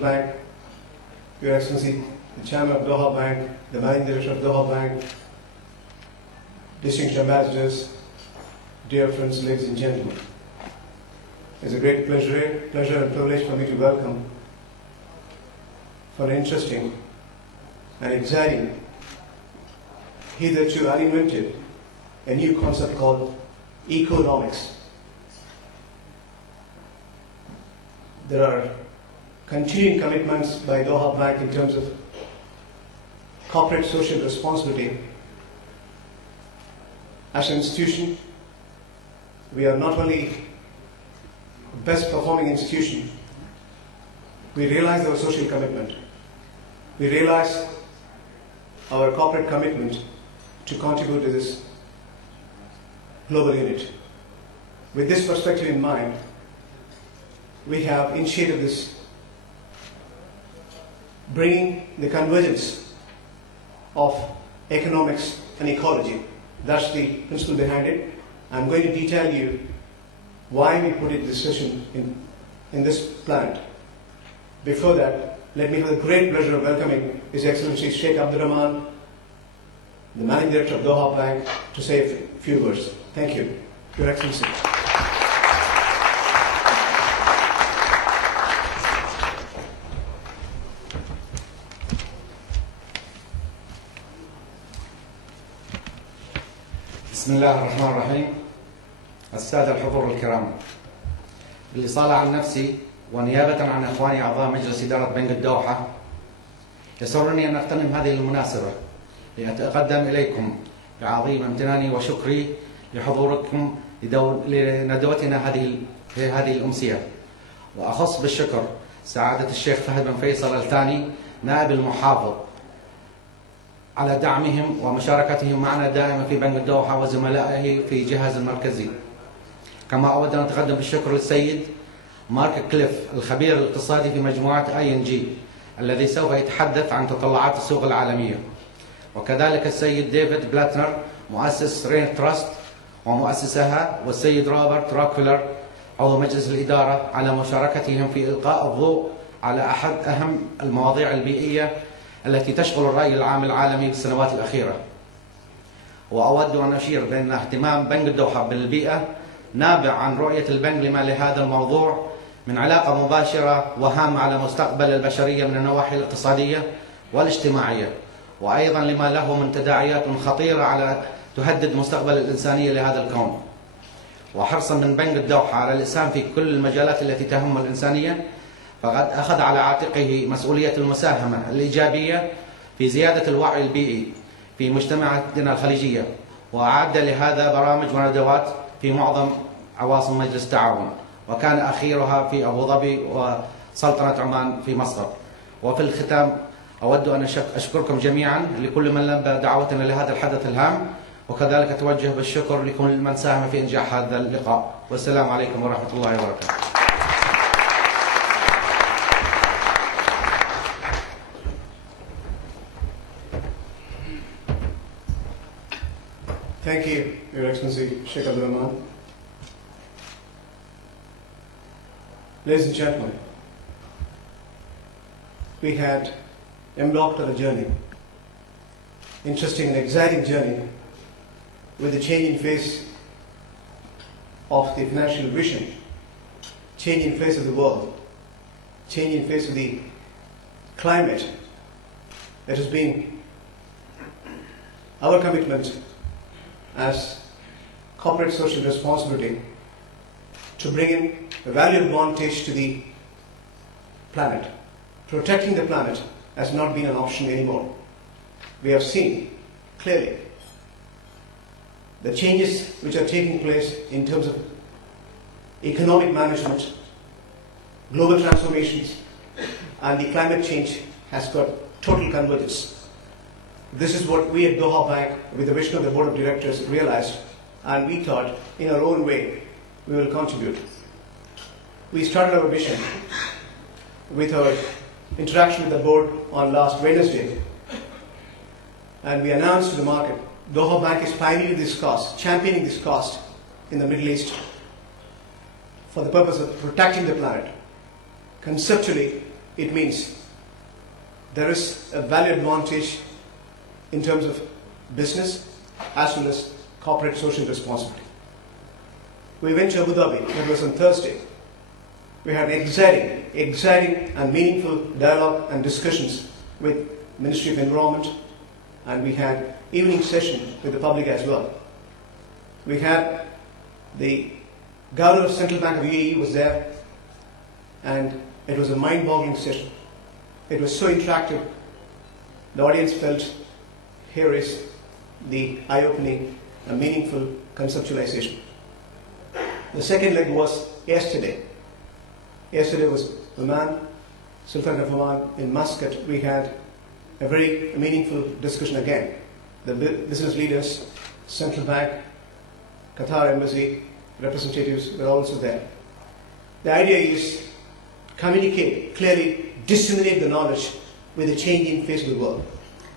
Bank, Your Excellency, the Chairman of Doha Bank, the Managing Director of Doha Bank, distinguished ambassadors, dear friends, ladies and gentlemen. It's a great pleasure and privilege for me to welcome for an interesting and exciting, hitherto uninvented, a new concept called economics. There are continuing commitments by Doha Bank in terms of corporate social responsibility. As an institution, we are not only the best performing institution, we realize our social commitment. We realize our corporate commitment to contribute to this global unit. With this perspective in mind, we have initiated this, bringing the convergence of economics and ecology. That's the principle behind it. I'm going to detail you why we put this session in this planet. Before that, let me have the great pleasure of welcoming His Excellency Sheikh Abdul Rahman, the Managing Director of Doha Bank, to say a few words. Thank you, Your Excellency. بسم الله الرحمن الرحيم. السادة الحضور الكرام، بالإصالة عن نفسي ونيابة عن إخواني أعضاء مجلس إدارة بنك الدوحة، يسرني أن أغتنم هذه المناسبة لأتقدم إليكم بعظيم امتناني وشكري لحضوركم لندوتنا هذه الأمسية، وأخص بالشكر سعادة الشيخ فهد بن فيصل الثاني نائب المحافظ على دعمهم ومشاركتهم معنا دائما في بنك الدوحة وزملائه في الجهاز المركزي. كما أود أن أتقدم بالشكر للسيد مارك كليف الخبير الاقتصادي في مجموعة ING الذي سوف يتحدث عن تطلعات السوق العالمية، وكذلك السيد ديفيد بلاتنر مؤسس رين تراست ومؤسسها، والسيد روبرت روكفيلر عضو مجلس الإدارة على مشاركتهم في إلقاء الضوء على أحد أهم المواضيع البيئية التي تشغل الرأي العام العالمي بالسنوات الأخيرة. وأود أن أشير بأن اهتمام بنك الدوحة بالبيئة نابع عن رؤية البنك لما لهذا الموضوع من علاقة مباشرة وهامة على مستقبل البشرية من النواحي الاقتصادية والاجتماعية، وأيضا لما له من تداعيات خطيرة على تهدد مستقبل الإنسانية لهذا الكون. وحرصا من بنك الدوحة على الإسهام في كل المجالات التي تهم الإنسانية، فقد أخذ على عاتقه مسؤولية المساهمة الإيجابية في زيادة الوعي البيئي في مجتمعاتنا الخليجية، وأعد لهذا برامج وندوات في معظم عواصم مجلس التعاون، وكان أخيرها في أبو ظبي وسلطنة عمان في مسقط. وفي الختام أود أن أشكركم جميعا لكل من لبى دعوتنا لهذا الحدث الهام، وكذلك أتوجه بالشكر لكل من ساهم في إنجاح هذا اللقاء، والسلام عليكم ورحمة الله وبركاته. Thank you, Your Excellency Sheikh Abdul Rahman. Ladies and gentlemen, we had embarked on a journey, interesting and exciting journey, with the changing face of the financial vision, changing face of the world, changing face of the climate. It has been our commitment as corporate social responsibility to bring in a value advantage to the planet. Protecting the planet has not been an option anymore. We have seen clearly the changes which are taking place in terms of economic management, global transformations, and the climate change has got total convergence. This is what we at Doha Bank, with the vision of the Board of Directors, realized, and we thought, in our own way, we will contribute. We started our vision with our interaction with the board on last Wednesday, and we announced to the market, Doha Bank is pioneering this cause, championing this cause in the Middle East for the purpose of protecting the planet. Conceptually, it means there is a value advantage in terms of business as well as corporate social responsibility. We went to Abu Dhabi, that was on Thursday. We had exciting and meaningful dialogue and discussions with Ministry of Environment, and we had evening session with the public as well. We had the Governor of Central Bank of UAE was there, and it was a mind-boggling session. It was so interactive. The audience felt here is the eye-opening and meaningful conceptualization. The second leg was yesterday. Yesterday was Oman, Sultan of Oman in Muscat. We had a very meaningful discussion again. The business leaders, Central Bank, Qatar Embassy representatives were also there. The idea is communicate clearly, disseminate the knowledge with the changing face of the world.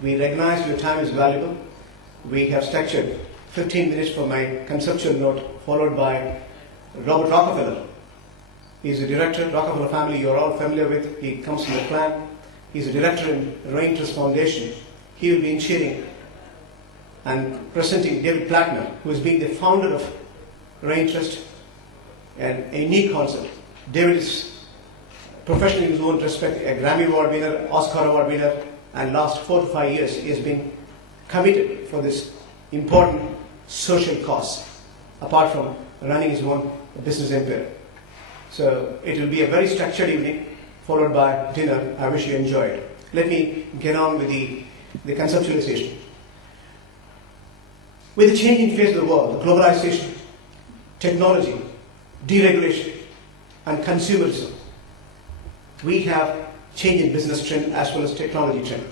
We recognize your time is valuable. We have structured 15 minutes for my conceptual note, followed by Robert Rockefeller. He's a director, Rockefeller family you're all familiar with. He comes from the clan. He's a director in Rain Trust Foundation. He will be initiating and presenting David Plattner, who has been the founder of Rain Trust, and a unique concept. David is professionally in his own respect a Grammy Award winner, Oscar Award winner, and last 4 to 5 years he has been committed for this important social cause, apart from running his own business empire. So it will be a very structured evening, followed by dinner. I wish you enjoy it. Let me get on with the conceptualization. With the changing face of the world, the globalization, technology, deregulation, and consumerism, we have change in business trend as well as technology trend.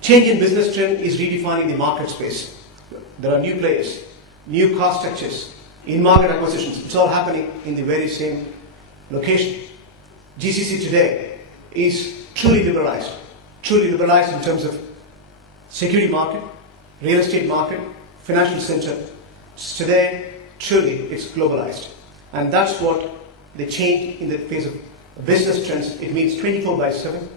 Change in business trend is redefining the market space. There are new players, new cost structures, in-market acquisitions. It's all happening in the very same location. GCC today is truly liberalized in terms of security market, real estate market, financial center. Today, truly, it's globalized. And that's what the change in the face of business trends, it means 24/7,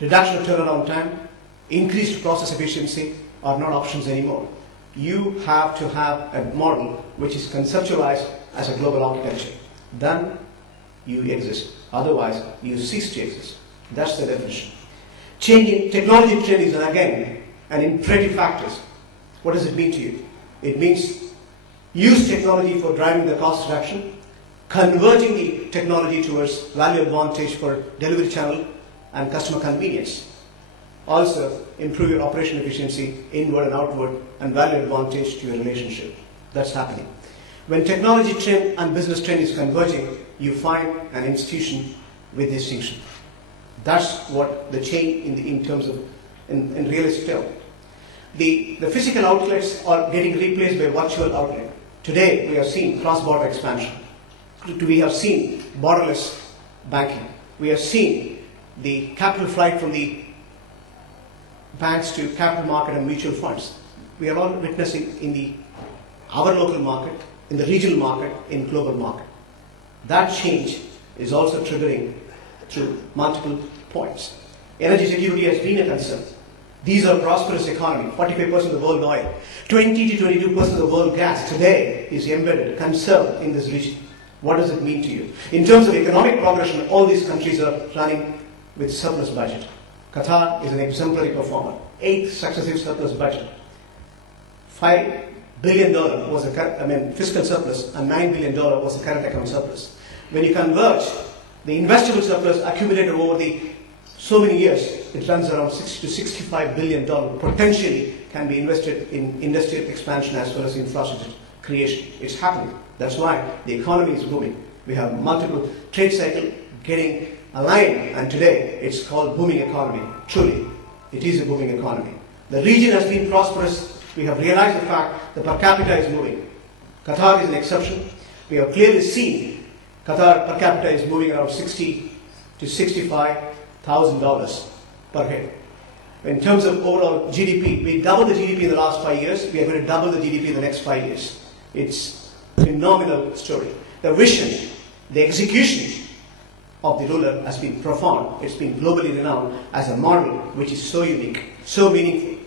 reduction of turnaround time, increased process efficiency are not options anymore. You have to have a model which is conceptualized as a global architecture. Then you exist. Otherwise, you cease to exist. That's the definition. Changing technology trend is again an imperative factor. What does it mean to you? It means use technology for driving the cost reduction, converting the technology towards value advantage for delivery channel and customer convenience. Also, improve your operational efficiency, inward and outward, and value advantage to your relationship. That's happening. When technology trend and business trend is converging, you find an institution with distinction. That's what the change in terms of in real estate. The physical outlets are getting replaced by virtual outlet. Today, we have seen cross-border expansion. We have seen borderless banking. We have seen the capital flight from the banks to capital market and mutual funds. We are all witnessing in our local market, in the regional market, in global market. That change is also triggering through multiple points. Energy security has been a concern. These are prosperous economy. 45% of the world oil, 20 to 22% of the world gas today is embedded, conserved in this region. What does it mean to you? In terms of economic progression, all these countries are running with surplus budget. Qatar is an exemplary performer. 8th successive surplus budget. $5 billion was fiscal surplus, and $9 billion was the current account surplus. When you converge the investable surplus accumulated over the so many years, it runs around $60 to $65 billion potentially can be invested in industrial expansion as well as infrastructure creation. It's happening. That's why the economy is booming. We have multiple trade cycle getting aligned, and today it's called booming economy. Truly, it is a booming economy. The region has been prosperous. We have realized the fact the per capita is moving. Qatar is an exception. We have clearly seen Qatar per capita is moving around $60 to $65,000 per head. In terms of overall GDP, we doubled the GDP in the last 5 years. We are going to double the GDP in the next 5 years. It's a phenomenal story. The vision, the execution of the ruler has been profound. It's been globally renowned as a model which is so unique, so meaningful.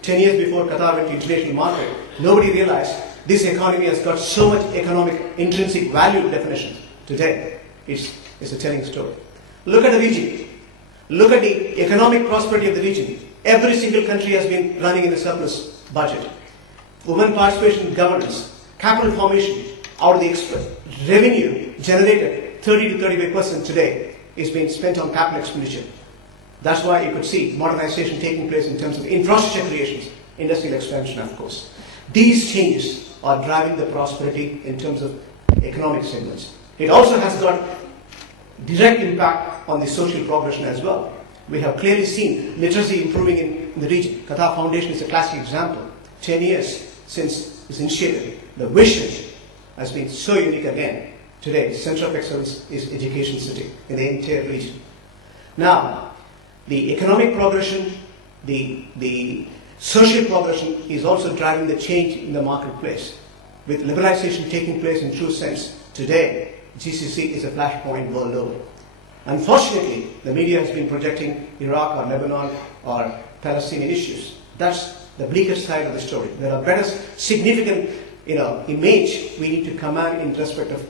10 years before Qatar went to international market, nobody realized this economy has got so much economic intrinsic value definition. Today, it's a telling story. Look at the region. Look at the economic prosperity of the region. Every single country has been running in a surplus budget. Women participation in governance, capital formation, out of the revenue generated, 30 to 35% today is being spent on capital expenditure. That's why you could see modernization taking place in terms of infrastructure creations, industrial expansion, of course. These changes are driving the prosperity in terms of economic segments. It also has got direct impact on the social progression as well. We have clearly seen literacy improving in the region. Qatar Foundation is a classic example. 10 years since its initiative, the vision has been so unique again. Today, Center of Excellence is education city in the entire region. Now, the economic progression, the social progression is also driving the change in the marketplace. With liberalization taking place in true sense, today, GCC is a flashpoint world over. Unfortunately, the media has been projecting Iraq or Lebanon or Palestinian issues. That's the bleaker side of the story. There are better significant image we need to command in respect of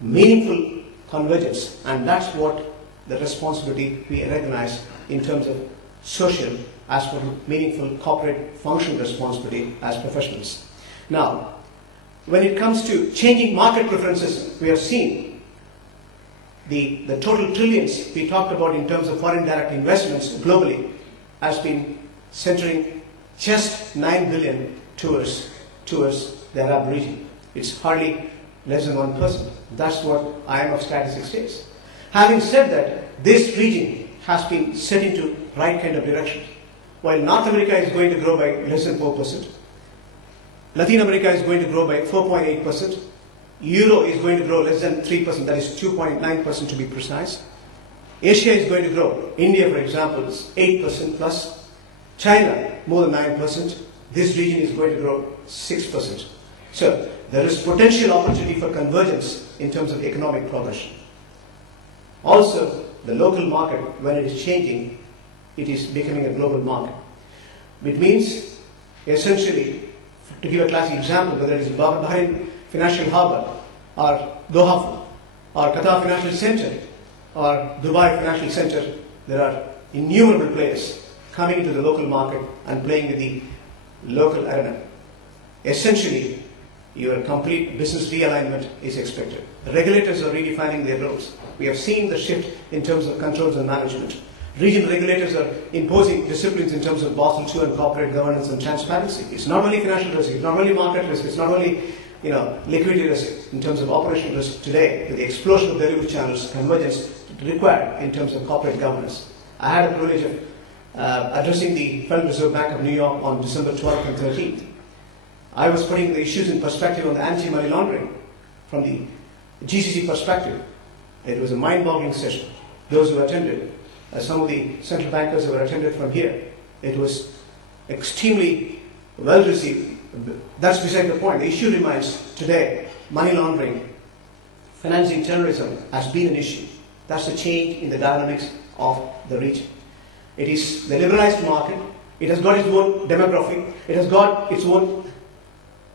meaningful convergence, and that's what the responsibility we recognize in terms of social as well as meaningful corporate function responsibility as professionals. Now, when it comes to changing market preferences, we have seen the total trillions we talked about in terms of foreign direct investments globally has been centering just 9 billion towards the Arab region. It's hardly less than 1%. That's what IMF statistics says. Having said that, this region has been set into right kind of direction. While North America is going to grow by less than 4%, Latin America is going to grow by 4.8%, Euro is going to grow less than 3%, that is 2.9% to be precise. Asia is going to grow. India, for example, is 8% plus. China, more than 9%. This region is going to grow 6%. So there is potential opportunity for convergence in terms of economic progression. Also, the local market, when it is changing, it is becoming a global market. Which means, essentially, to give a classic example, whether it is Bahrain Financial Harbour, or Doha, or Qatar Financial Center, or Dubai Financial Center, there are innumerable players coming into the local market and playing in the local arena. Essentially, your complete business realignment is expected. The regulators are redefining their roles. We have seen the shift in terms of controls and management. Regional regulators are imposing disciplines in terms of Basel II and corporate governance and transparency. It's not only financial risk, it's not only market risk, it's not only liquidity risk in terms of operational risk today, with the explosion of derivative channels, convergence required in terms of corporate governance. I had a privilege of addressing the Federal Reserve Bank of New York on December 12th and 13th. I was putting the issues in perspective on the anti-money laundering from the GCC perspective. It was a mind-boggling session. Those who attended, some of the central bankers who were attended from here, it was extremely well received. That's beside the point. The issue remains today, money laundering, financing terrorism has been an issue. That's the change in the dynamics of the region. It is the liberalized market. It has got its own demographic. It has got its own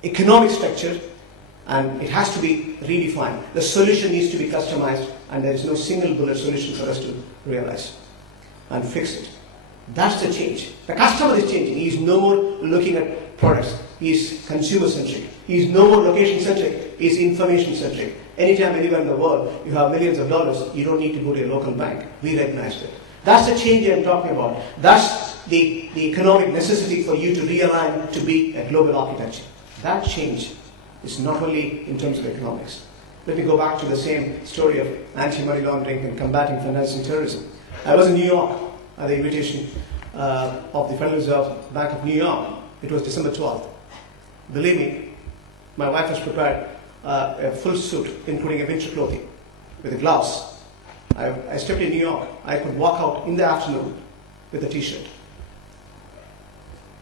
economic structure, and it has to be redefined. The solution needs to be customized, and there is no single bullet solution for us to realize and fix it. That's the change. The customer is changing. He is no more looking at products. He is consumer-centric. He is no more location-centric. He is information-centric. Anytime, anywhere in the world, you have millions of dollars, you don't need to go to your local bank. We recognize that. That's the change I'm talking about. That's the economic necessity for you to realign to be a global architecture. That change is not only in terms of economics. Let me go back to the same story of anti-money laundering and combating financing terrorism. I was in New York at the invitation of the Federal Reserve Bank of New York. It was December 12th. Believe me, my wife has prepared a full suit, including a winter clothing, with the gloves. I stepped in New York. I could walk out in the afternoon with a t-shirt.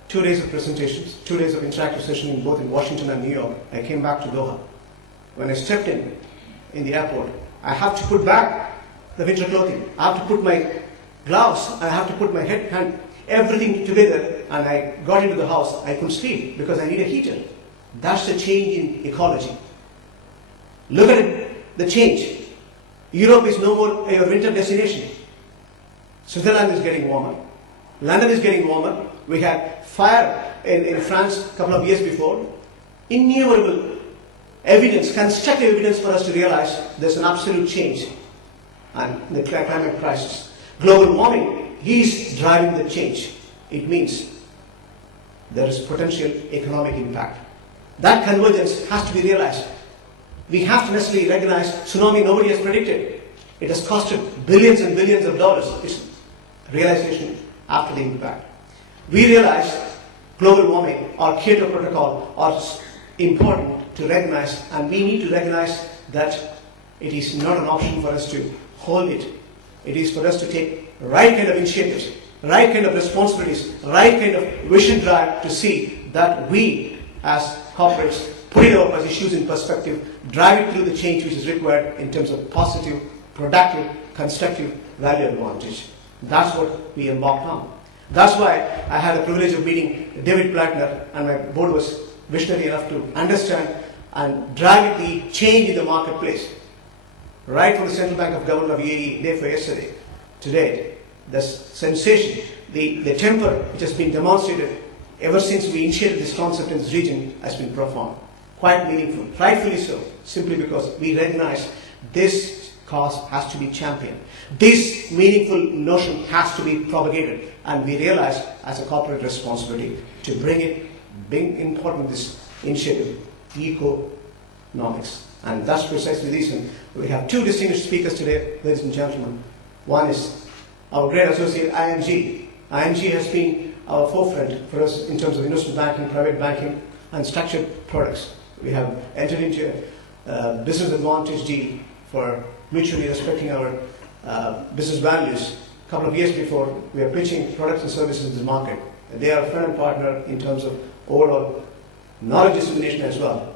2 days of presentations, 2 days of interactive session both in Washington and New York. I came back to Doha. When I stepped in the airport, I have to put back the winter clothing. I have to put my gloves, I have to put my hand, everything together, and I got into the house. I couldn't sleep because I need a heater. That's the change in ecology. Look at it, the change. Europe is no more your winter destination. Switzerland is getting warmer. London is getting warmer. We had fire in France a couple of years before. Innumerable evidence, constructive evidence for us to realize there's an absolute change and the climate crisis. Global warming is driving the change. It means there is potential economic impact. That convergence has to be realized. We have to necessarily recognize tsunami nobody has predicted. It has costed billions and billions of dollars. It's realization after the impact. We realize global warming or Kyoto Protocol are important to recognize, and we need to recognize that it is not an option for us to hold it. It is for us to take the right kind of initiatives, right kind of responsibilities, right kind of vision drive to see that we as corporates put our issues in perspective, drive it through the change which is required in terms of positive, productive, constructive value advantage. That's what we embarked on. That's why I had the privilege of meeting David Plattner, and my board was visionary enough to understand and drive the change in the marketplace. Right from the Central Bank of Government of UAE, day for yesterday, today, the sensation, the temper which has been demonstrated ever since we initiated this concept in this region has been profound, quite meaningful, rightfully so, simply because we recognize this cause has to be championed. This meaningful notion has to be propagated, and we realize as a corporate responsibility to bring it, being important this initiative, economics. And that's precisely the reason we have two distinguished speakers today, ladies and gentlemen. One is our great associate ING. ING has been our forefront for us in terms of investment banking, private banking, and structured products. We have entered into a business advantage deal for mutually respecting our business values. A couple of years before, we are pitching products and services in the market. They are a friend and partner in terms of overall knowledge dissemination as well.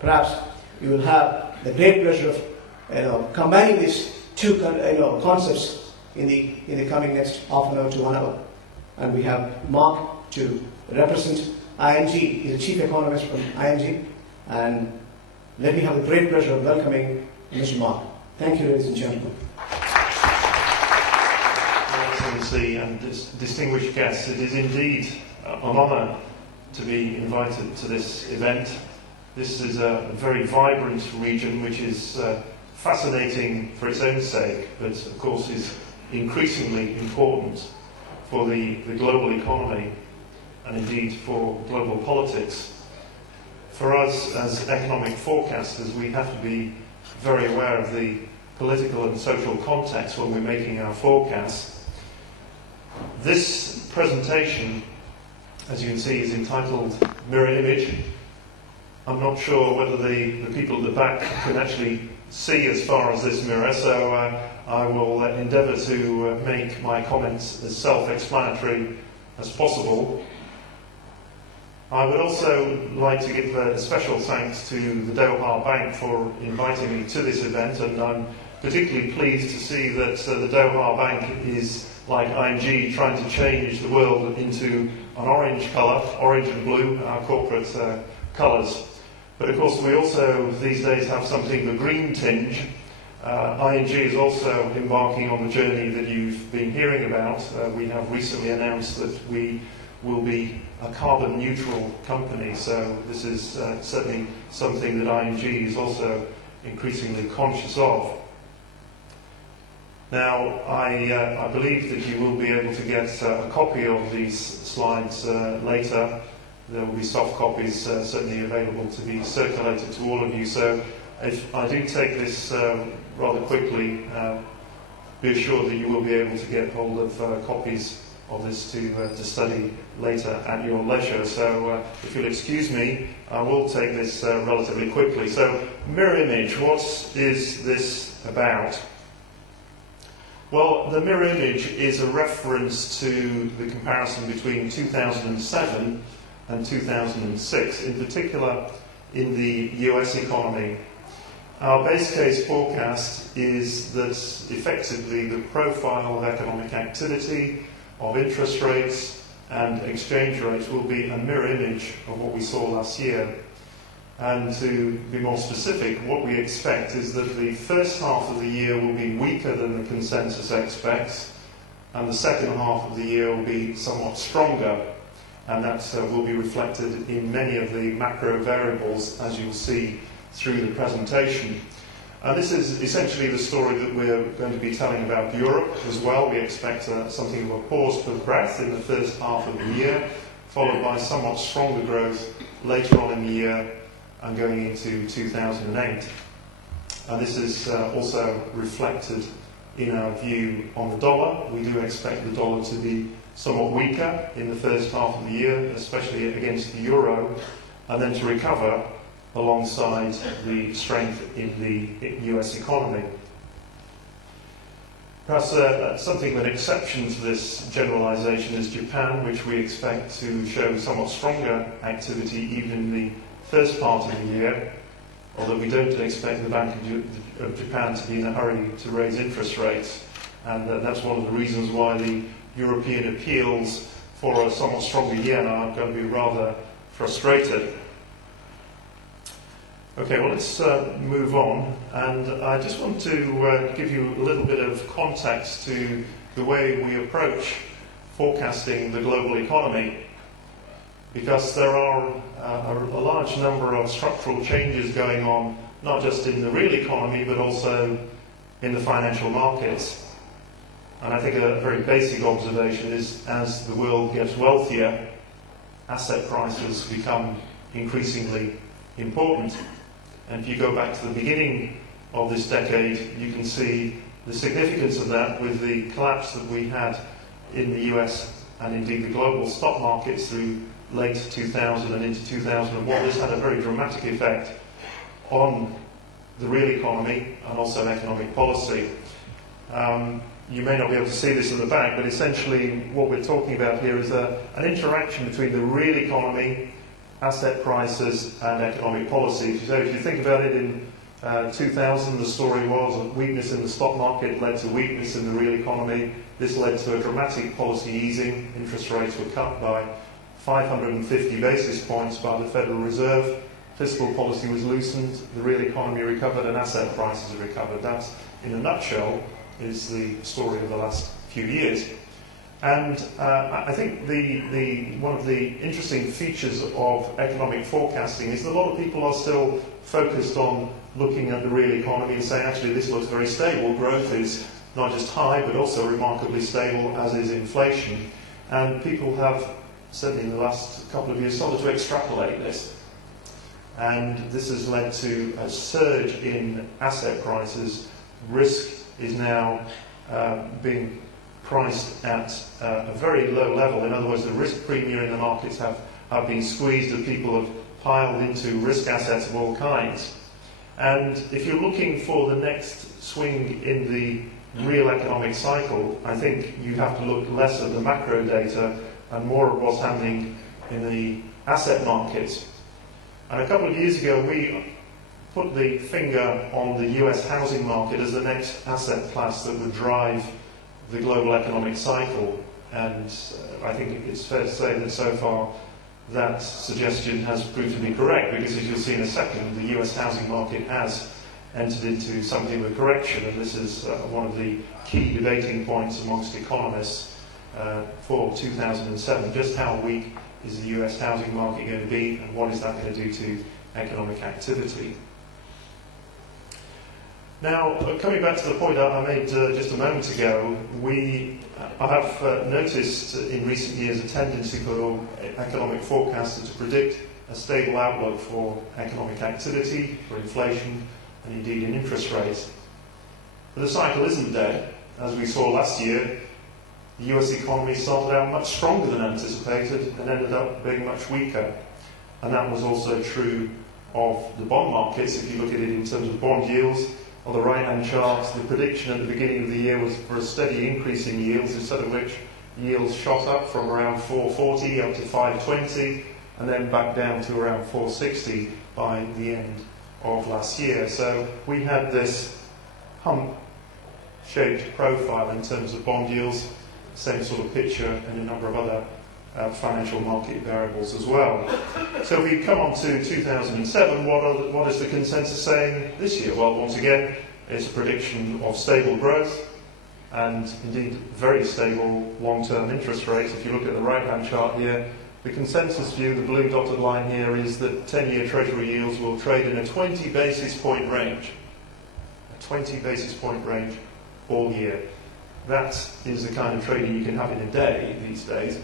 Perhaps you will have the great pleasure of combining these two concepts in the coming next half an hour to 1 hour. And we have Mark to represent ING. He's the chief economist from ING. And let me have the great pleasure of welcoming Mr. Mark. Thank you, ladies and gentlemen. Excellency and distinguished guests, it is indeed an honour to be invited to this event. This is a very vibrant region which is fascinating for its own sake, but of course is increasingly important for the global economy and indeed for global politics. For us as economic forecasters, we have to be very aware of the political and social context when we're making our forecasts. This presentation, as you can see, is entitled Mirror Image. I'm not sure whether the people at the back can actually see as far as this mirror, so I will endeavour to make my comments as self-explanatory as possible. I would also like to give a special thanks to the Doha Bank for inviting me to this event, and I'm particularly pleased to see that the Doha Bank is, like ING, trying to change the world into an orange colour, orange and blue, our corporate colours. But of course we also these days have something of a green tinge. ING is also embarking on the journey that you've been hearing about. We have recently announced that we will be a carbon neutral company, so this is certainly something that ING is also increasingly conscious of. Now, I believe that you will be able to get a copy of these slides later. There will be soft copies certainly available to be circulated to all of you, so if I do take this rather quickly, be assured that you will be able to get hold of copies of this to study later at your leisure. So if you'll excuse me, I will take this relatively quickly. So, mirror image, what is this about? Well, the mirror image is a reference to the comparison between 2007 and 2006, in particular in the US economy. Our base case forecast is that effectively the profile of economic activity, of interest rates and exchange rates will be a mirror image of what we saw last year. And to be more specific, what we expect is that the first half of the year will be weaker than the consensus expects, and the second half of the year will be somewhat stronger, and that will be reflected in many of the macro variables, as you'll see through the presentation. And this is essentially the story that we're going to be telling about Europe as well. We expect something of a pause for breath in the first half of the year, followed by somewhat stronger growth later on in the year and going into 2008. And this is also reflected in our view on the dollar. We do expect the dollar to be somewhat weaker in the first half of the year, especially against the euro, and then to recover alongside the strength in the US economy. Perhaps something of an exception to this generalisation is Japan, which we expect to show somewhat stronger activity even in the first part of the year, although we don't expect the Bank of Japan to be in a hurry to raise interest rates. And that's one of the reasons why the European appeals for a somewhat stronger yen are going to be rather frustrated. Okay, well, let's move on, and I just want to give you a little bit of context to the way we approach forecasting the global economy, because there are a large number of structural changes going on, not just in the real economy, but also in the financial markets. And I think a very basic observation is, as the world gets wealthier, asset prices become increasingly important. And if you go back to the beginning of this decade, you can see the significance of that with the collapse that we had in the US and indeed the global stock markets through late 2000 and into 2001. This had a very dramatic effect on the real economy and also economic policy. You may not be able to see this at the back, but essentially what we're talking about here is an interaction between the real economy, asset prices and economic policy. So if you think about it, in 2000 the story was that weakness in the stock market led to weakness in the real economy. This led to a dramatic policy easing. Interest rates were cut by 550 basis points by the Federal Reserve. Fiscal policy was loosened, the real economy recovered and asset prices have recovered. That, in a nutshell, is the story of the last few years. And I think one of the interesting features of economic forecasting is that a lot of people are still focused on looking at the real economy and saying, actually, this looks very stable. Growth is not just high, but also remarkably stable, as is inflation. And people have, certainly in the last couple of years, started to extrapolate this. And this has led to a surge in asset prices. Risk is now being priced at a very low level. In other words, the risk premium in the markets have been squeezed as people have piled into risk assets of all kinds. And if you're looking for the next swing in the real economic cycle, I think you have to look less at the macro data and more at what's happening in the asset markets. And a couple of years ago, we put the finger on the US housing market as the next asset class that would drive the global economic cycle, and I think it's fair to say that so far that suggestion has proved to be correct, because as you'll see in a second, the US housing market has entered into something of a correction, and this is one of the key debating points amongst economists for 2007. Just how weak is the US housing market going to be, and what is that going to do to economic activity? Now, coming back to the point that I made just a moment ago, I have noticed in recent years a tendency for economic forecasters to predict a stable outlook for economic activity, for inflation, and indeed in interest rates. But the cycle isn't dead. As we saw last year, the US economy started out much stronger than anticipated and ended up being much weaker. And that was also true of the bond markets. If you look at it in terms of bond yields, on the right-hand chart, the prediction at the beginning of the year was for a steady increase in yields, instead of which yields shot up from around 440 up to 520, and then back down to around 460 by the end of last year. So we had this hump-shaped profile in terms of bond yields, same sort of picture in a number of other financial market variables as well. So if we come on to 2007, what is the consensus saying this year? Well, once again, it's a prediction of stable growth and indeed very stable long-term interest rates. If you look at the right-hand chart here, the consensus view, the blue dotted line here, is that 10-year Treasury yields will trade in a 20 basis point range. A 20 basis point range all year. That is the kind of trading you can have in a day these days.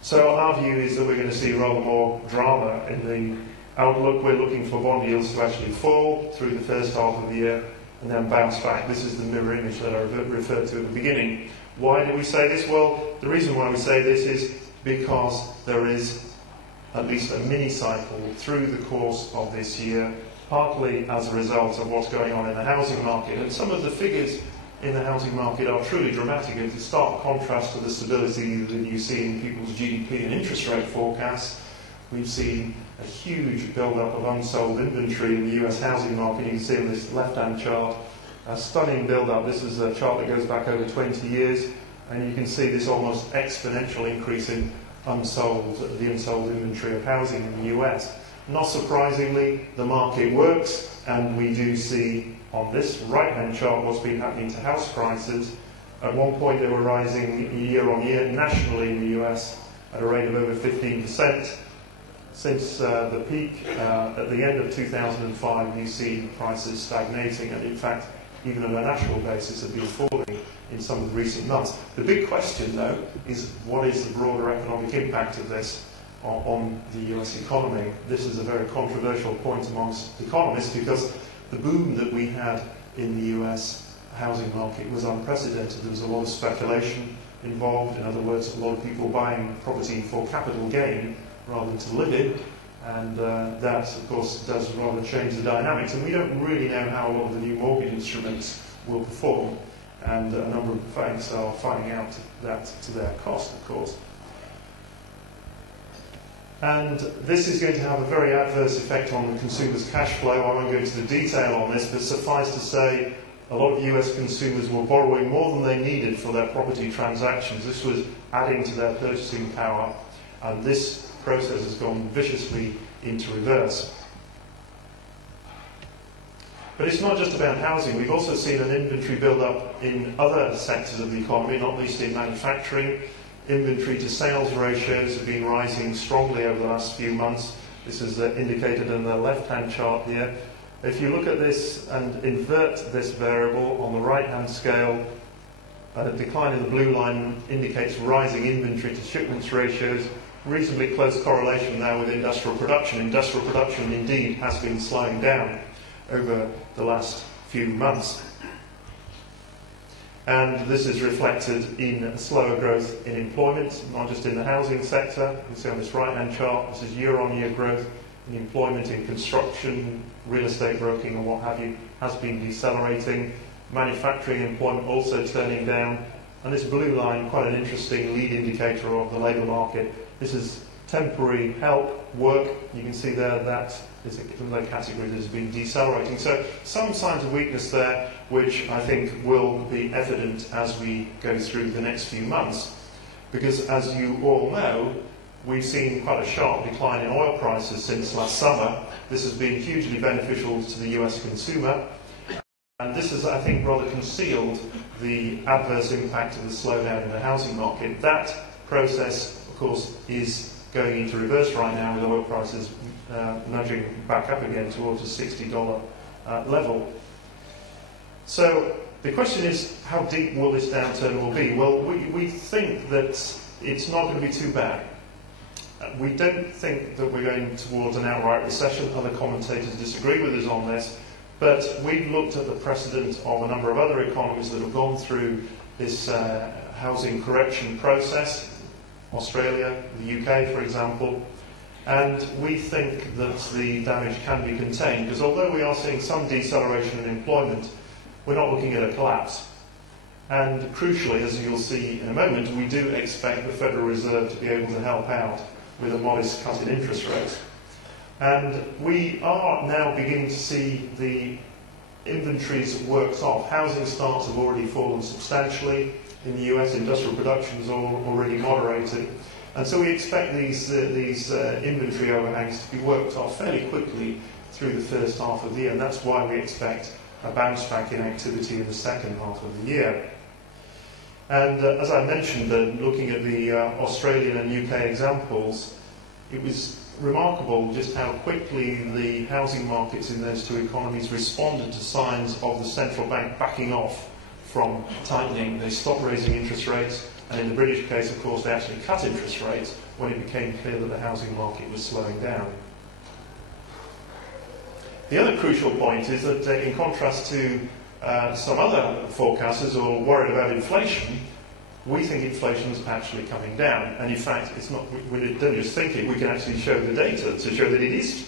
So our view is that we're going to see rather more drama in the outlook. We're looking for bond yields to actually fall through the first half of the year and then bounce back. This is the mirror image that I referred to at the beginning. Why do we say this? Well, the reason why we say this is because there is at least a mini cycle through the course of this year, partly as a result of what's going on in the housing market. And some of the figures in the housing market are truly dramatic. It's a stark contrast to the stability that you see in people's GDP and interest rate forecasts. We've seen a huge build-up of unsold inventory in the US housing market. You can see on this left-hand chart a stunning build-up. This is a chart that goes back over 20 years, and you can see this almost exponential increase in the unsold inventory of housing in the US. Not surprisingly, the market works, and we do see on this right-hand chart what's been happening to house prices. At one point they were rising year on year nationally in the US at a rate of over 15%. Since the peak at the end of 2005, you see prices stagnating, and in fact, even on a national basis, have been falling in some of the recent months. The big question, though, is what is the broader economic impact of this on the US economy? This is a very controversial point amongst economists, because the boom that we had in the US housing market was unprecedented. There was a lot of speculation involved. In other words, a lot of people buying property for capital gain rather than to live in, and that, of course, does rather change the dynamics. And we don't really know how a lot of the new mortgage instruments will perform, and a number of banks are finding out that to their cost, of course. And this is going to have a very adverse effect on the consumer's cash flow. I won't go into the detail on this, but suffice to say, a lot of US consumers were borrowing more than they needed for their property transactions. This was adding to their purchasing power, and this process has gone viciously into reverse. But it's not just about housing. We've also seen an inventory build-up in other sectors of the economy, not least in manufacturing. Inventory to sales ratios have been rising strongly over the last few months. This is indicated in the left-hand chart here. If you look at this and invert this variable on the right-hand scale, a decline in the blue line indicates rising inventory to shipments ratios. Reasonably close correlation now with industrial production. Industrial production indeed has been slowing down over the last few months. And this is reflected in slower growth in employment, not just in the housing sector. You can see on this right-hand chart, this is year-on-year growth in employment in construction, real estate broking and what have you, has been decelerating. Manufacturing employment also turning down. And this blue line, quite an interesting lead indicator of the labour market. This is temporary help, work. You can see there that is another category that has been decelerating. So some signs of weakness there, which I think will be evident as we go through the next few months. Because as you all know, we've seen quite a sharp decline in oil prices since last summer. This has been hugely beneficial to the US consumer. And this has, I think, rather concealed the adverse impact of the slowdown in the housing market. That process, of course, is going into reverse right now with oil prices nudging back up again towards a $60 level. So the question is, how deep will this downturn will be? Well, we think that it's not going to be too bad. We don't think that we're going towards an outright recession. Other commentators disagree with us on this. But we've looked at the precedent of a number of other economies that have gone through this housing correction process. Australia, the UK, for example. And we think that the damage can be contained, because although we are seeing some deceleration in employment, we're not looking at a collapse. And crucially, as you'll see in a moment, we do expect the Federal Reserve to be able to help out with a modest cut in interest rates. And we are now beginning to see the inventories worked off. Housing starts have already fallen substantially. In the US, industrial production is already moderated. And so we expect these inventory overhangs to be worked off fairly quickly through the first half of the year. And that's why we expect a bounce back in activity in the second half of the year. And as I mentioned, looking at the Australian and UK examples, it was remarkable just how quickly the housing markets in those two economies responded to signs of the central bank backing off from tightening. They stopped raising interest rates, and in the British case, of course, they actually cut interest rates when it became clear that the housing market was slowing down. The other crucial point is that in contrast to some other forecasters who are worried about inflation, we think inflation is actually coming down. And in fact, it's not, we don't just think it, we can actually show the data to show that it is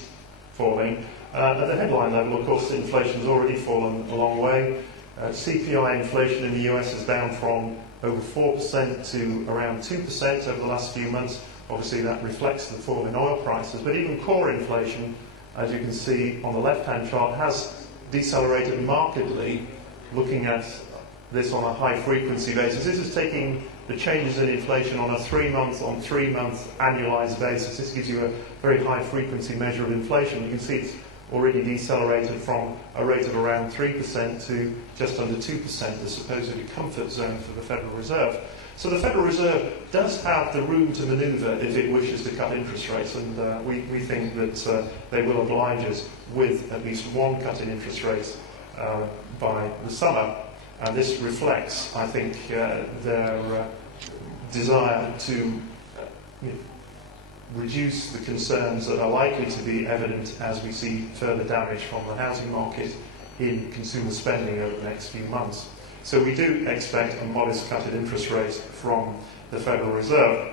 falling. At the headline level, of course, inflation has already fallen a long way. CPI inflation in the US is down from over 4% to around 2% over the last few months. Obviously, that reflects the fall in oil prices. But even core inflation, as you can see on the left-hand chart, has decelerated markedly, looking at this on a high-frequency basis. This is taking the changes in inflation on a three-month annualized basis. This gives you a very high-frequency measure of inflation. You can see it's already decelerated from a rate of around 3% to just under 2%, the supposed comfort zone for the Federal Reserve. So the Federal Reserve does have the room to manoeuvre if it wishes to cut interest rates, and we think that they will oblige us with at least one cut in interest rates by the summer. And this reflects, I think, their desire to reduce the concerns that are likely to be evident as we see further damage from the housing market in consumer spending over the next few months. So we do expect a modest cut in interest rates from the Federal Reserve.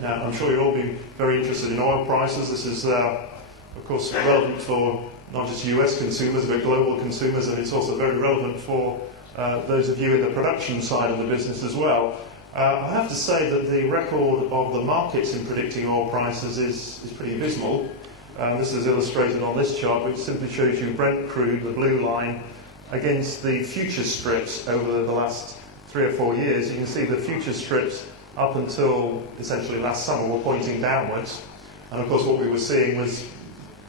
Now, I'm sure you'll all be very interested in oil prices. This is, of course, relevant for not just US consumers, but global consumers, and it's also very relevant for those of you in the production side of the business as well. I have to say that the record of the markets in predicting oil prices is pretty abysmal. This is illustrated on this chart, which simply shows you Brent crude, the blue line, against the futures strips over the last 3 or 4 years. You can see the futures strips up until essentially last summer were pointing downwards. And of course what we were seeing was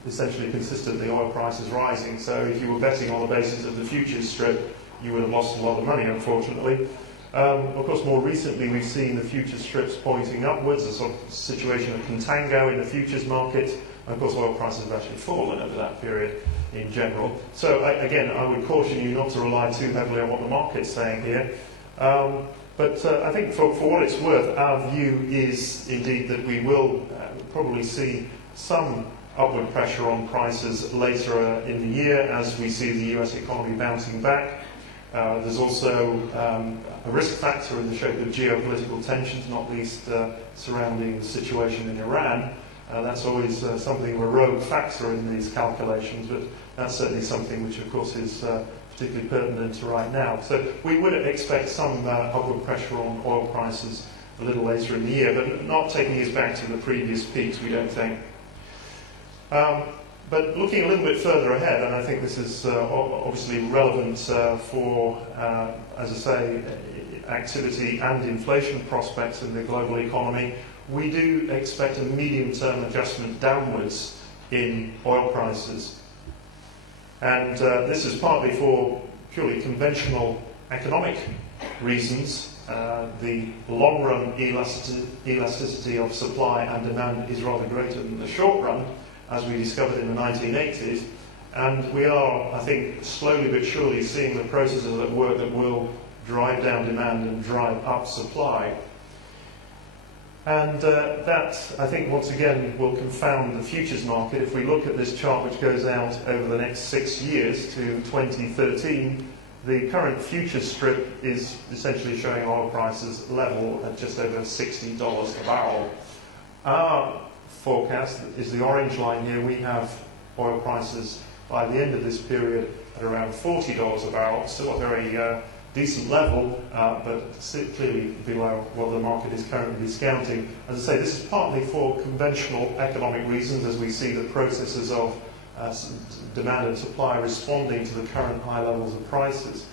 essentially consistently oil prices rising. So if you were betting on the basis of the futures strip, you would have lost a lot of money, unfortunately. Of course, more recently we've seen the futures strips pointing upwards, a sort of situation of contango in the futures market. And of course, oil prices have actually fallen over that period in general. So again, I would caution you not to rely too heavily on what the market's saying here. But I think for what it's worth, our view is indeed that we will probably see some upward pressure on prices later in the year as we see the US economy bouncing back. There's also a risk factor in the shape of geopolitical tensions, not least surrounding the situation in Iran. That's always something of a rogue factor in these calculations, but that's certainly something which, of course, is particularly pertinent right now. So we would expect some upward pressure on oil prices a little later in the year, but not taking us back to the previous peaks, we don't think. But looking a little bit further ahead, and I think this is obviously relevant for, as I say, activity and inflation prospects in the global economy, we do expect a medium-term adjustment downwards in oil prices. And this is partly for purely conventional economic reasons. The long-run elasticity of supply and demand is rather greater than the short run, as we discovered in the 1980s. And we are, I think, slowly but surely seeing the processes at work that will drive down demand and drive up supply. And that, I think, once again, will confound the futures market. If we look at this chart, which goes out over the next 6 years to 2013, the current futures strip is essentially showing oil prices level at just over $60 a barrel. Our forecast is the orange line here. We have oil prices by the end of this period at around $40 a barrel. Still a very decent level, but clearly below what the market is currently discounting. As I say, this is partly for conventional economic reasons, as we see the processes of demand and supply responding to the current high levels of prices.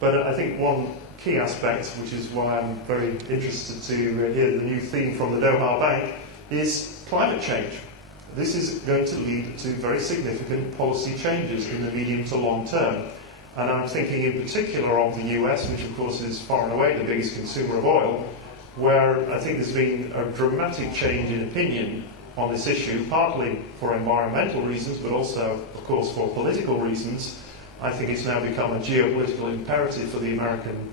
But I think one key aspect, which is why I'm very interested to hear the new theme from the Doha Bank, is climate change. This is going to lead to very significant policy changes in the medium to long term. And I'm thinking in particular of the US, which of course is far and away the biggest consumer of oil, where I think there's been a dramatic change in opinion on this issue, partly for environmental reasons, but also, of course, for political reasons. I think it's now become a geopolitical imperative for the American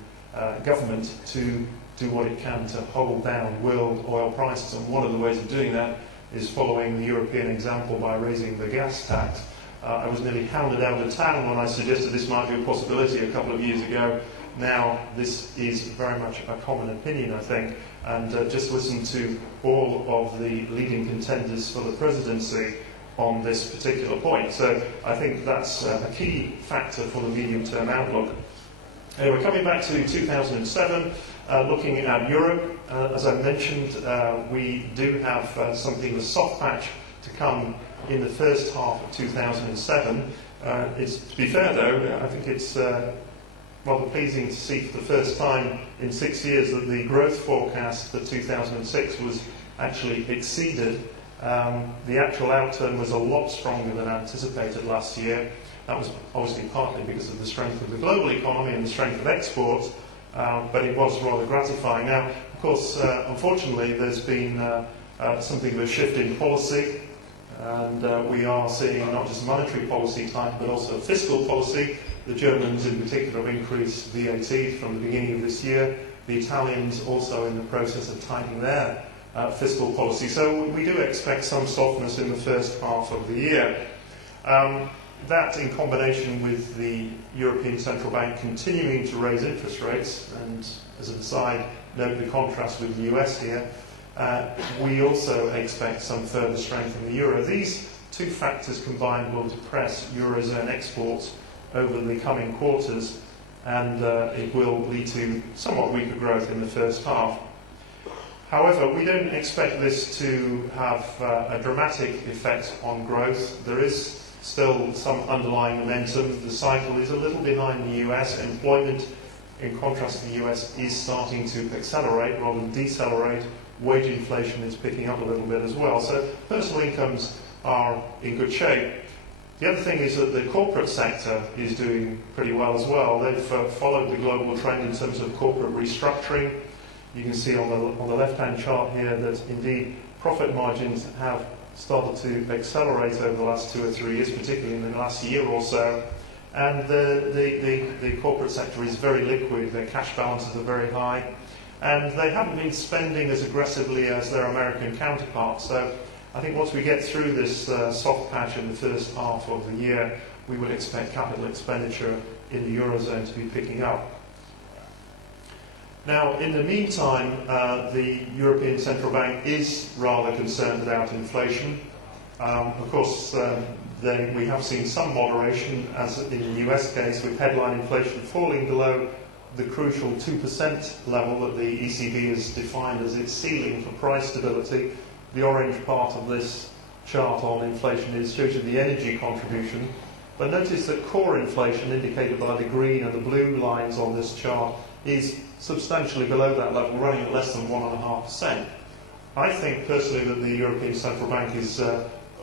government to do what it can to hold down world oil prices. And one of the ways of doing that is following the European example by raising the gas tax. I was nearly hounded out of town when I suggested this might be a possibility a couple of years ago. Now this is very much a common opinion, I think, and just listen to all of the leading contenders for the presidency on this particular point. So I think that's a key factor for the medium-term outlook. Anyway, coming back to 2007, looking at Europe, as I mentioned, we do have something of a soft patch to come in the first half of 2007. To be fair though, I think it's rather pleasing to see for the first time in 6 years that the growth forecast for 2006 was actually exceeded. The actual outturn was a lot stronger than anticipated last year. That was obviously partly because of the strength of the global economy and the strength of exports, but it was rather gratifying. Now, of course, unfortunately, there's been something of a shift in policy, and we are seeing not just monetary policy type, but also fiscal policy. The Germans in particular have increased VAT from the beginning of this year. The Italians also in the process of tightening their fiscal policy. So we do expect some softness in the first half of the year. That in combination with the European Central Bank continuing to raise interest rates, and as an aside, note the contrast with the US here, we also expect some further strength in the euro. These two factors combined will depress Eurozone exports over the coming quarters, and it will lead to somewhat weaker growth in the first half. However, we don't expect this to have a dramatic effect on growth. There is still some underlying momentum. The cycle is a little behind the US. Employment, in contrast to the US, is starting to accelerate rather than decelerate. Wage inflation is picking up a little bit as well. So personal incomes are in good shape. The other thing is that the corporate sector is doing pretty well as well. They've followed the global trend in terms of corporate restructuring. You can see on the left-hand chart here that indeed profit margins have started to accelerate over the last 2 or 3 years, particularly in the last year or so. And the corporate sector is very liquid. Their cash balances are very high. And they haven't been spending as aggressively as their American counterparts. So I think once we get through this soft patch in the first half of the year, we would expect capital expenditure in the Eurozone to be picking up. Now, in the meantime, the European Central Bank is rather concerned about inflation. Of course, we have seen some moderation, as in the US case, with headline inflation falling below the crucial 2% level that the ECB has defined as its ceiling for price stability. The orange part of this chart on inflation shows you the energy contribution. But notice that core inflation, indicated by the green and the blue lines on this chart, is substantially below that level, running at less than 1.5%. I think personally that the European Central Bank is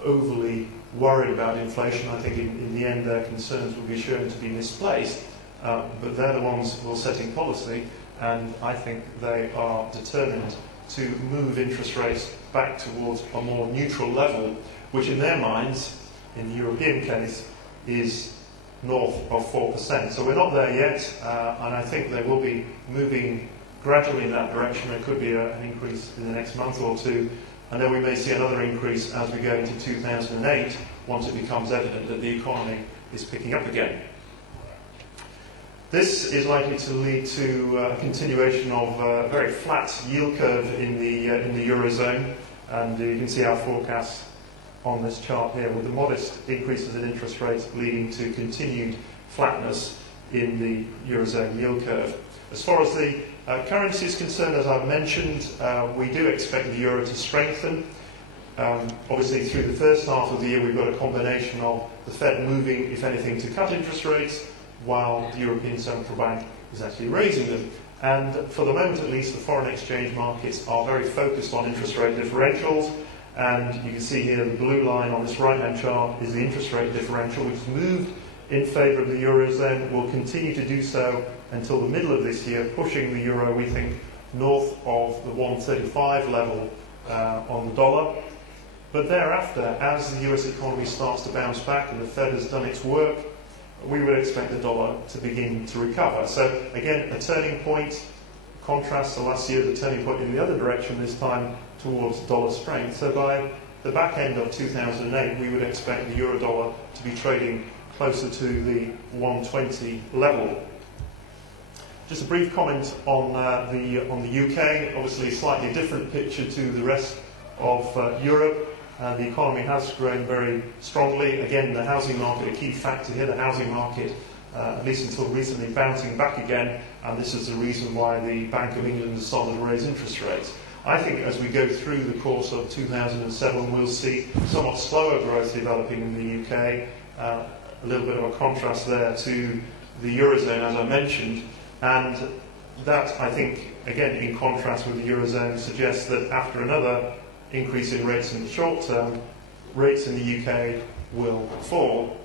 overly worried about inflation. I think in the end their concerns will be shown to be misplaced, but they're the ones who are setting policy, and I think they are determined to move interest rates back towards a more neutral level, which in their minds, in the European case, is north of 4%. So we're not there yet, and I think they will be moving gradually in that direction. There could be an increase in the next month or two, and then we may see another increase as we go into 2008, once it becomes evident that the economy is picking up again. This is likely to lead to a continuation of a very flat yield curve in the Eurozone, and you can see our forecasts on this chart here, with the modest increases in interest rates leading to continued flatness in the Eurozone yield curve. As far as the currency is concerned, as I've mentioned, we do expect the euro to strengthen. Obviously, through the first half of the year, we've got a combination of the Fed moving, if anything, to cut interest rates, while the European Central Bank is actually raising them. And for the moment, at least, the foreign exchange markets are very focused on interest rate differentials. And you can see here the blue line on this right-hand chart is the interest rate differential, which has moved in favour of the Eurozone, will continue to do so until the middle of this year, pushing the euro, we think, north of the 135 level on the dollar. But thereafter, as the US economy starts to bounce back and the Fed has done its work, we would expect the dollar to begin to recover. So again, a turning point, contrast to last year, the turning point in the other direction, this time towards dollar strength. So by the back end of 2008, we would expect the euro dollar to be trading closer to the 120 level. Just a brief comment on the UK. Obviously, a slightly different picture to the rest of Europe. The economy has grown very strongly. Again, the housing market, a key factor here, the housing market, at least until recently, bouncing back again, and this is the reason why the Bank of England has started to raise interest rates. I think as we go through the course of 2007, we'll see somewhat slower growth developing in the UK, a little bit of a contrast there to the Eurozone, as I mentioned, and that, I think, again, in contrast with the Eurozone, suggests that after another increase in rates in the short term, rates in the UK will fall.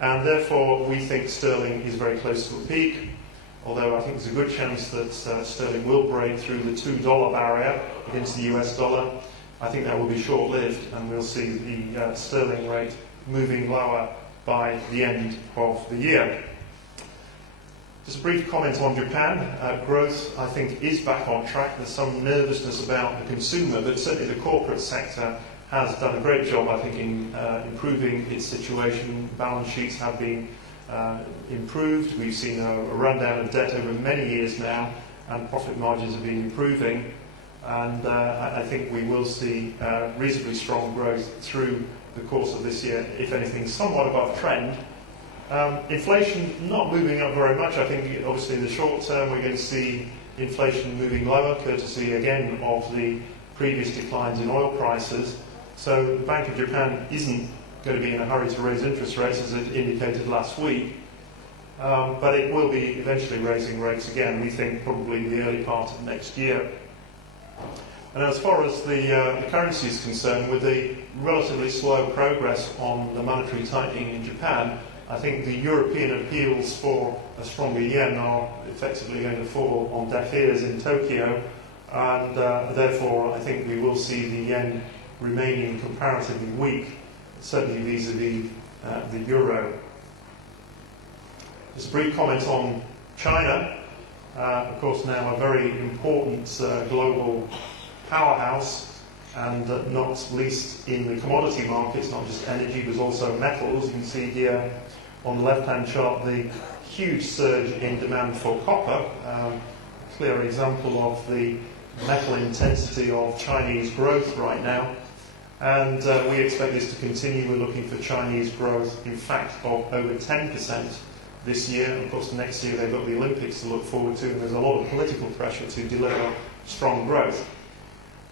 And therefore, we think sterling is very close to a peak, although I think there's a good chance that sterling will break through the $2 barrier against the US dollar. I think that will be short-lived, and we'll see the sterling rate moving lower by the end of the year. Just a brief comment on Japan. Growth, I think, is back on track. There's some nervousness about the consumer, but certainly the corporate sector has done a great job, I think, in improving its situation. Balance sheets have been improved. We've seen a rundown of debt over many years now, and profit margins have been improving. And I think we will see reasonably strong growth through the course of this year, if anything, somewhat above trend. Inflation not moving up very much. I think obviously in the short term we're going to see inflation moving lower, courtesy again of the previous declines in oil prices. So the Bank of Japan isn't going to be in a hurry to raise interest rates, as it indicated last week, but it will be eventually raising rates again, we think probably in the early part of next year. And as far as the currency is concerned, with the relatively slow progress on the monetary tightening in Japan, I think the European appeals for a stronger yen are effectively going to fall on deaf ears in Tokyo, and therefore I think we will see the yen remaining comparatively weak, certainly vis-à-vis the euro. Just a brief comment on China. Of course, now a very important global powerhouse, and not least in the commodity markets, not just energy, but also metals. You can see here on the left-hand chart the huge surge in demand for copper, clear example of the metal intensity of Chinese growth right now. And we expect this to continue. We're looking for Chinese growth, in fact, of over 10% this year. And of course, next year they've got the Olympics to look forward to, and there's a lot of political pressure to deliver strong growth.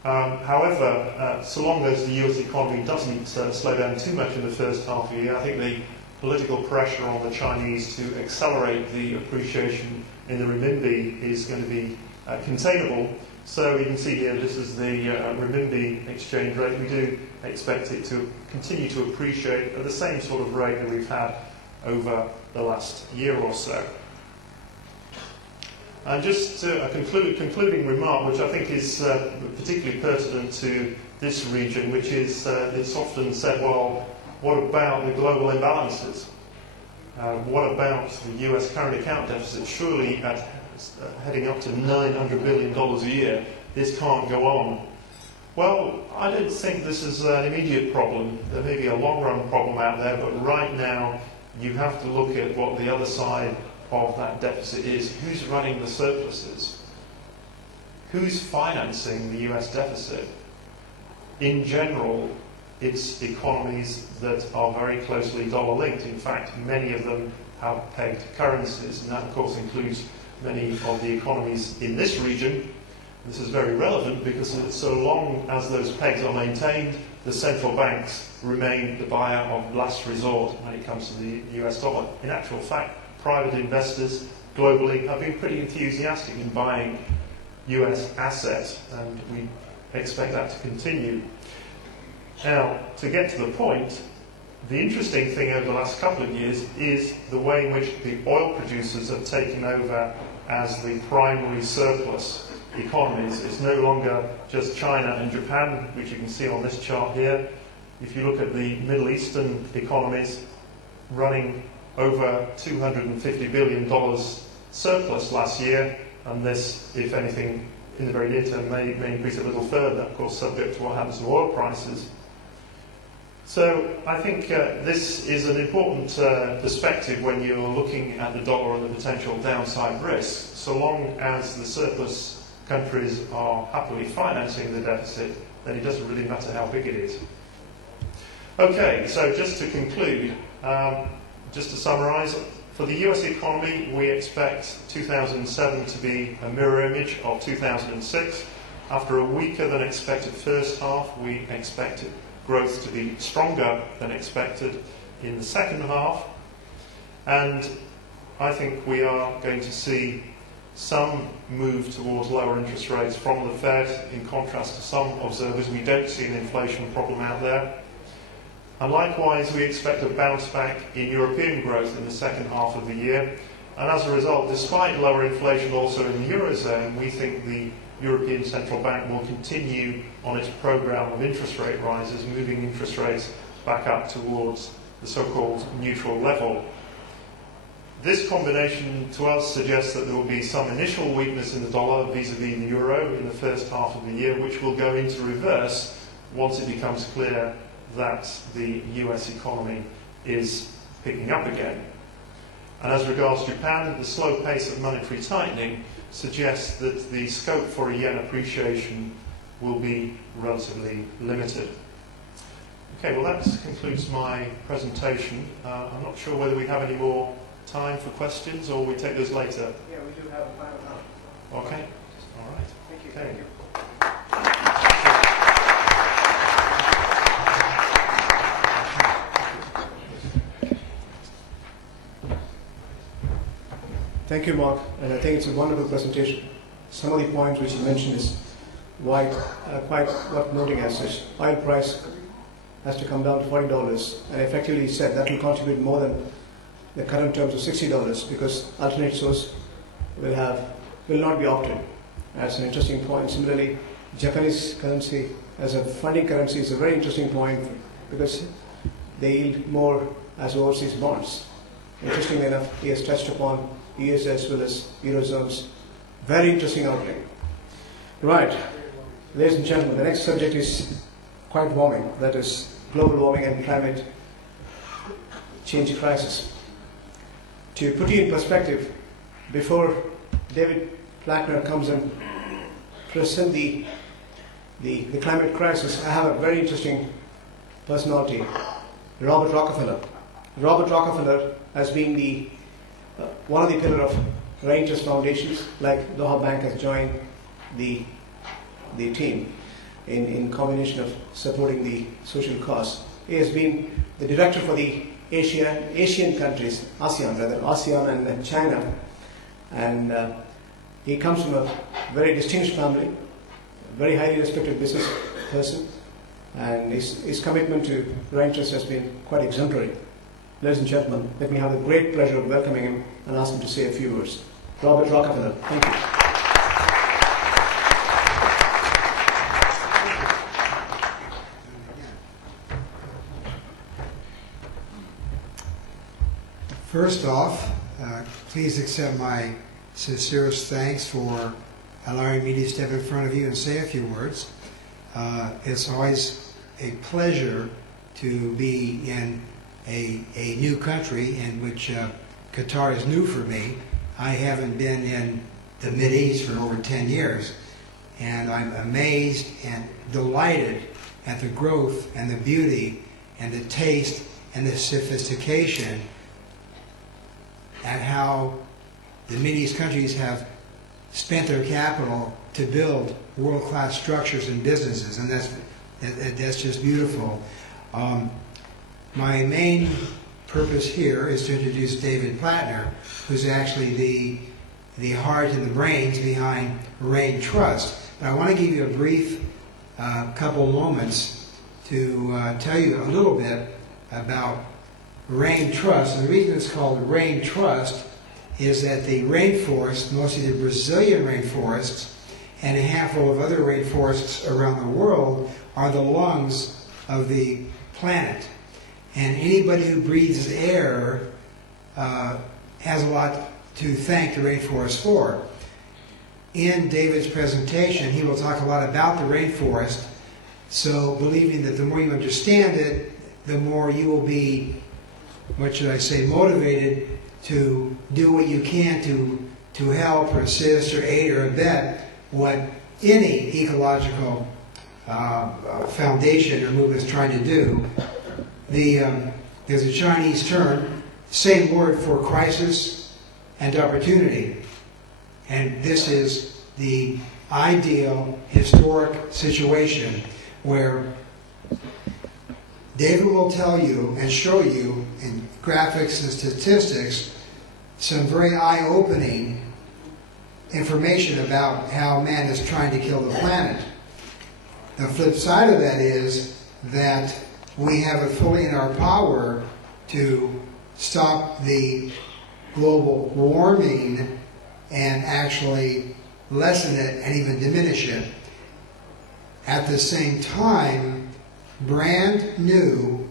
However, so long as the US economy doesn't slow down too much in the first half of the year, I think the political pressure on the Chinese to accelerate the appreciation in the renminbi is going to be containable. So you can see here, this is the renminbi exchange rate. We do expect it to continue to appreciate at the same sort of rate that we've had over the last year or so. And just a concluding remark, which I think is particularly pertinent to this region, which is it's often said, well, what about the global imbalances? What about the US current account deficit? Surely at heading up to $900 billion a year, this can't go on. Well, I don't think this is an immediate problem. There may be a long-run problem out there, but right now you have to look at what the other side of that deficit is. Who's running the surpluses? Who's financing the US deficit? In general, it's economies that are very closely dollar-linked. In fact, many of them have pegged currencies, and that of course includes many of the economies in this region. This is very relevant because so long as those pegs are maintained, the central banks remain the buyer of last resort when it comes to the US dollar. In actual fact, private investors globally have been pretty enthusiastic in buying US assets, and we expect that to continue. Now, to get to the point, the interesting thing over the last couple of years is the way in which the oil producers have taken over as the primary surplus economies. It's no longer just China and Japan, which you can see on this chart here. If you look at the Middle Eastern economies, running over $250 billion surplus last year, and this, if anything, in the very near term may increase a little further, of course subject to what happens to oil prices. So I think this is an important perspective when you're looking at the dollar and the potential downside risks. So long as the surplus countries are happily financing the deficit, then it doesn't really matter how big it is. Okay, so just to conclude, just to summarise, for the US economy, we expect 2007 to be a mirror image of 2006. After a weaker than expected first half, we expect growth to be stronger than expected in the second half. And I think we are going to see some move towards lower interest rates from the Fed. In contrast to some observers, we don't see an inflation problem out there. And likewise, we expect a bounce back in European growth in the second half of the year. And as a result, despite lower inflation also in the Eurozone, we think the European Central Bank will continue on its programme of interest rate rises, moving interest rates back up towards the so-called neutral level. This combination to us suggests that there will be some initial weakness in the dollar vis-à-vis the euro in the first half of the year, which will go into reverse once it becomes clear that the US economy is picking up again. And as regards Japan, the slow pace of monetary tightening suggests that the scope for a yen appreciation will be relatively limited. Okay, well that concludes my presentation. I'm not sure whether we have any more time for questions or we take those later. Yeah, we do have a final now. Okay, all right. Thank you. Okay. Thank you. Thank you, Mark, and I think it's a wonderful presentation. Some of the points which you mentioned is quite worth noting as such. Oil price has to come down to $40, and effectively he said that will contribute more than the current terms of $60 because alternate source will not be opted. That's an interesting point. Similarly, Japanese currency as a funding currency is a very interesting point because they yield more as overseas bonds. Interestingly enough, he has touched upon US as well as Eurozone's very interesting outlook. Right, ladies and gentlemen, the next subject is quite warming, that is global warming and climate change crisis. To put you in perspective, before David Plattner comes and present the climate crisis, I have a very interesting personality, Robert Rockefeller. Robert Rockefeller has been one of the pillars of rain-trust foundations, like Doha Bank has joined the team in combination of supporting the social cause. He has been the director for the Asian countries, ASEAN and China, and he comes from a very distinguished family, a very highly respected business person, and his commitment to rain-trust has been quite exemplary. Ladies and gentlemen, let me have the great pleasure of welcoming him and ask him to say a few words. Robert Rockefeller, thank you. First off, please accept my sincerest thanks for allowing me to step in front of you and say a few words. It's always a pleasure to be in a new country in which Qatar is new for me. I haven't been in the Mideast for over 10 years, and I'm amazed and delighted at the growth and the beauty and the taste and the sophistication at how the Middle East countries have spent their capital to build world-class structures and businesses, and that's just beautiful. My main purpose here is to introduce David Plattner, who's actually the heart and the brains behind Rain Trust. But I want to give you a brief couple moments to tell you a little bit about Rain Trust. And the reason it's called Rain Trust is that the rainforest, mostly the Brazilian rainforests, and a handful of other rainforests around the world are the lungs of the planet. And anybody who breathes air has a lot to thank the rainforest for. In David's presentation, he will talk a lot about the rainforest, so believing that the more you understand it, the more you will be, what should I say, motivated to do what you can to help or assist or aid or abet what any ecological foundation or movement is trying to do. There's a Chinese term, same word for crisis and opportunity. And this is the ideal historic situation where David will tell you and show you in graphics and statistics some very eye-opening information about how man is trying to kill the planet. The flip side of that is that we have it fully in our power to stop the global warming and actually lessen it and even diminish it. At the same time, brand new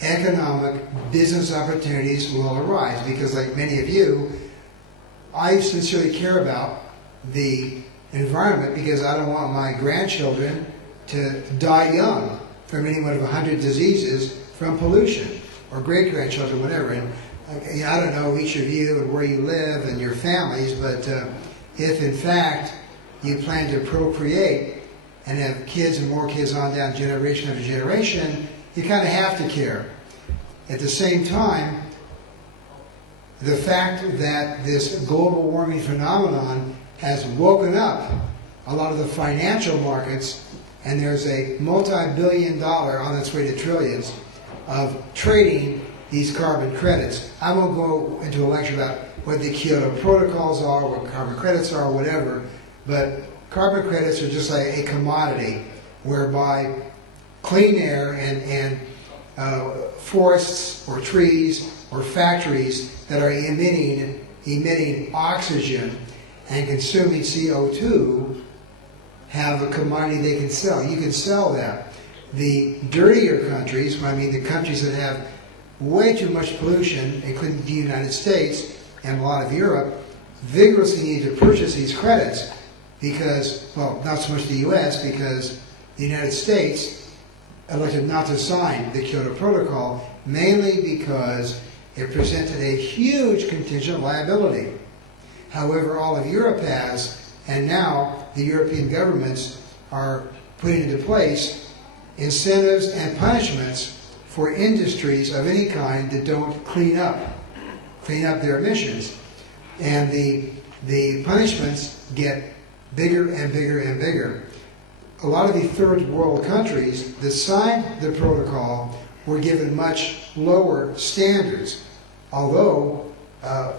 economic business opportunities will arise because, like many of you, I sincerely care about the environment because I don't want my grandchildren to die young from any one of 100 diseases from pollution, or great-grandchildren, whatever. And I don't know each of you and where you live and your families, but if in fact you plan to procreate and have kids and more kids on down generation after generation, you kind of have to care. At the same time, the fact that this global warming phenomenon has woken up a lot of the financial markets, and there's a multi-billion-dollar, on its way to trillions, of trading these carbon credits. I won't go into a lecture about what the Kyoto protocols are, what carbon credits are, whatever, but carbon credits are just like a commodity whereby clean air and forests or trees or factories that are emitting oxygen and consuming CO2 have a commodity they can sell. You can sell that. The dirtier countries, I mean the countries that have way too much pollution, including the United States and a lot of Europe, vigorously need to purchase these credits because, well, not so much the U.S., because the United States elected not to sign the Kyoto Protocol, mainly because it presented a huge contingent liability. However, all of Europe has, and now the European governments are putting into place incentives and punishments for industries of any kind that don't clean up their emissions. And the punishments get bigger and bigger and bigger. A lot of the third world countries that signed the protocol were given much lower standards. Although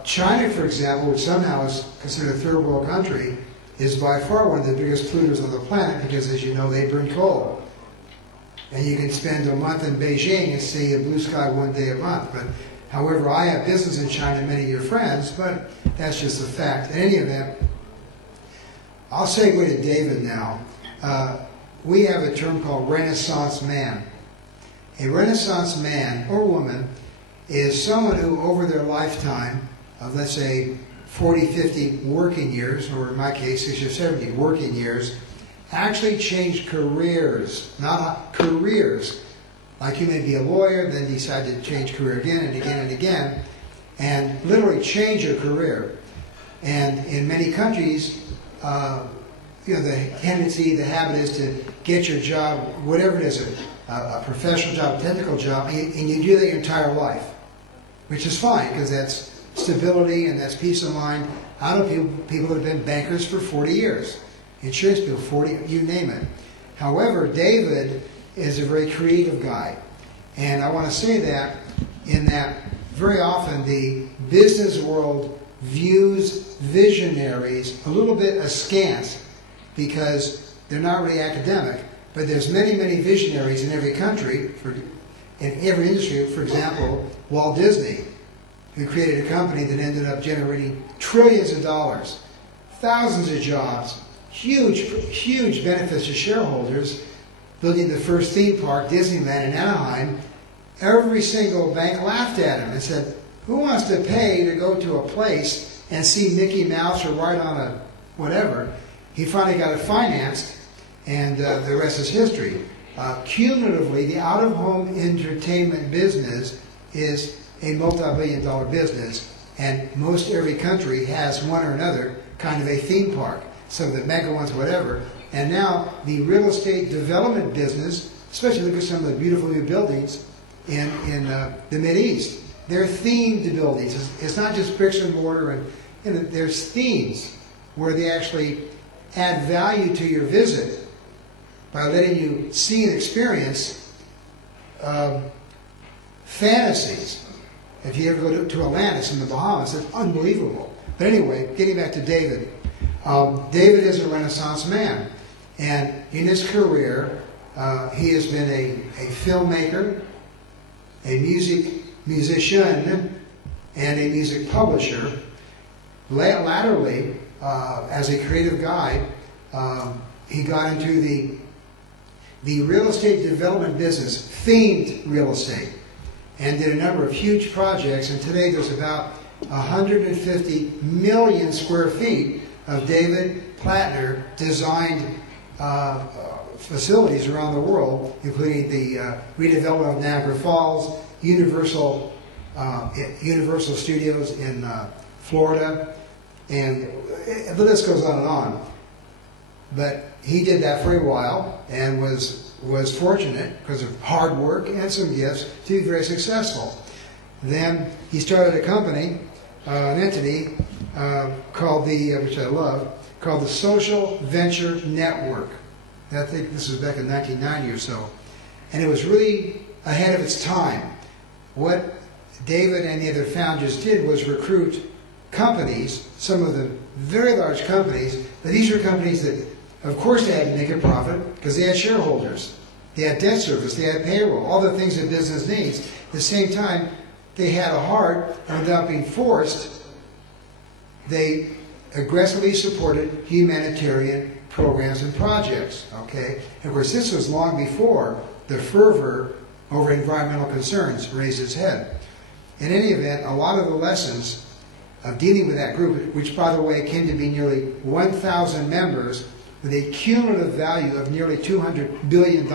China, for example, which somehow is considered a third world country, is by far one of the biggest polluters on the planet because, as you know, they burn coal. And you can spend a month in Beijing and see a blue sky one day a month. But, however, I have business in China, many of your friends, but that's just a fact. In any event, I'll segue to David now. We have a term called Renaissance man. A Renaissance man or woman is someone who, over their lifetime of, let's say, 40, 50 working years, or in my case, 60 or 70 working years, actually changed careers, not careers. Like you may be a lawyer, then decide to change career again and again and again, and literally change your career. And in many countries, the tendency, the habit is to get your job, whatever it is, a professional job, technical job, and you do that your entire life, which is fine because that's stability and that's peace of mind out of people who have been bankers for 40 years. Insurance people, 40, you name it. However, David is a very creative guy. And I want to say that in that very often the business world views visionaries a little bit askance because they're not really academic, but there's many, many visionaries in every country, in every industry. For example, Walt Disney, who created a company that ended up generating trillions of dollars, thousands of jobs, huge benefits to shareholders, building the first theme park, Disneyland in Anaheim. Every single bank laughed at him and said, who wants to pay to go to a place and see Mickey Mouse or ride on a whatever? He finally got it financed, and the rest is history. Cumulatively, the out-of-home entertainment business is a multi-billion-dollar business, and most every country has one or another kind of a theme park. Some of the mega ones, whatever. And now the real estate development business, especially look at some of the beautiful new buildings in the Mideast. They're themed buildings. It's not just bricks and mortar, and there's themes where they actually add value to your visit by letting you see and experience fantasies. If you ever go to Atlantis in the Bahamas, it's unbelievable. But anyway, getting back to David. David is a Renaissance man. And in his career, he has been a filmmaker, a musician, and a music publisher. Latterly, as a creative guy, he got into the real estate development business, themed real estate, and did a number of huge projects. And today there's about 150 million square feet of David Plattner designed facilities around the world, including the redevelopment of Niagara Falls, Universal Studios in Florida, and the list goes on and on. But he did that for a while and was fortunate because of hard work and some gifts to be very successful. Then he started a company, an entity called which I love, called the Social Venture Network. And I think this was back in 1990 or so. And it was really ahead of its time. What David and the other founders did was recruit companies, some of the very large companies, but these were companies that, of course, they had to make a profit because they had shareholders. They had debt service, they had payroll, all the things that business needs. At the same time, they had a heart, and without being forced, they aggressively supported humanitarian programs and projects. Okay? And of course, this was long before the fervor over environmental concerns raised its head. In any event, a lot of the lessons of dealing with that group, which by the way came to be nearly 1,000 members with a cumulative value of nearly $200 billion.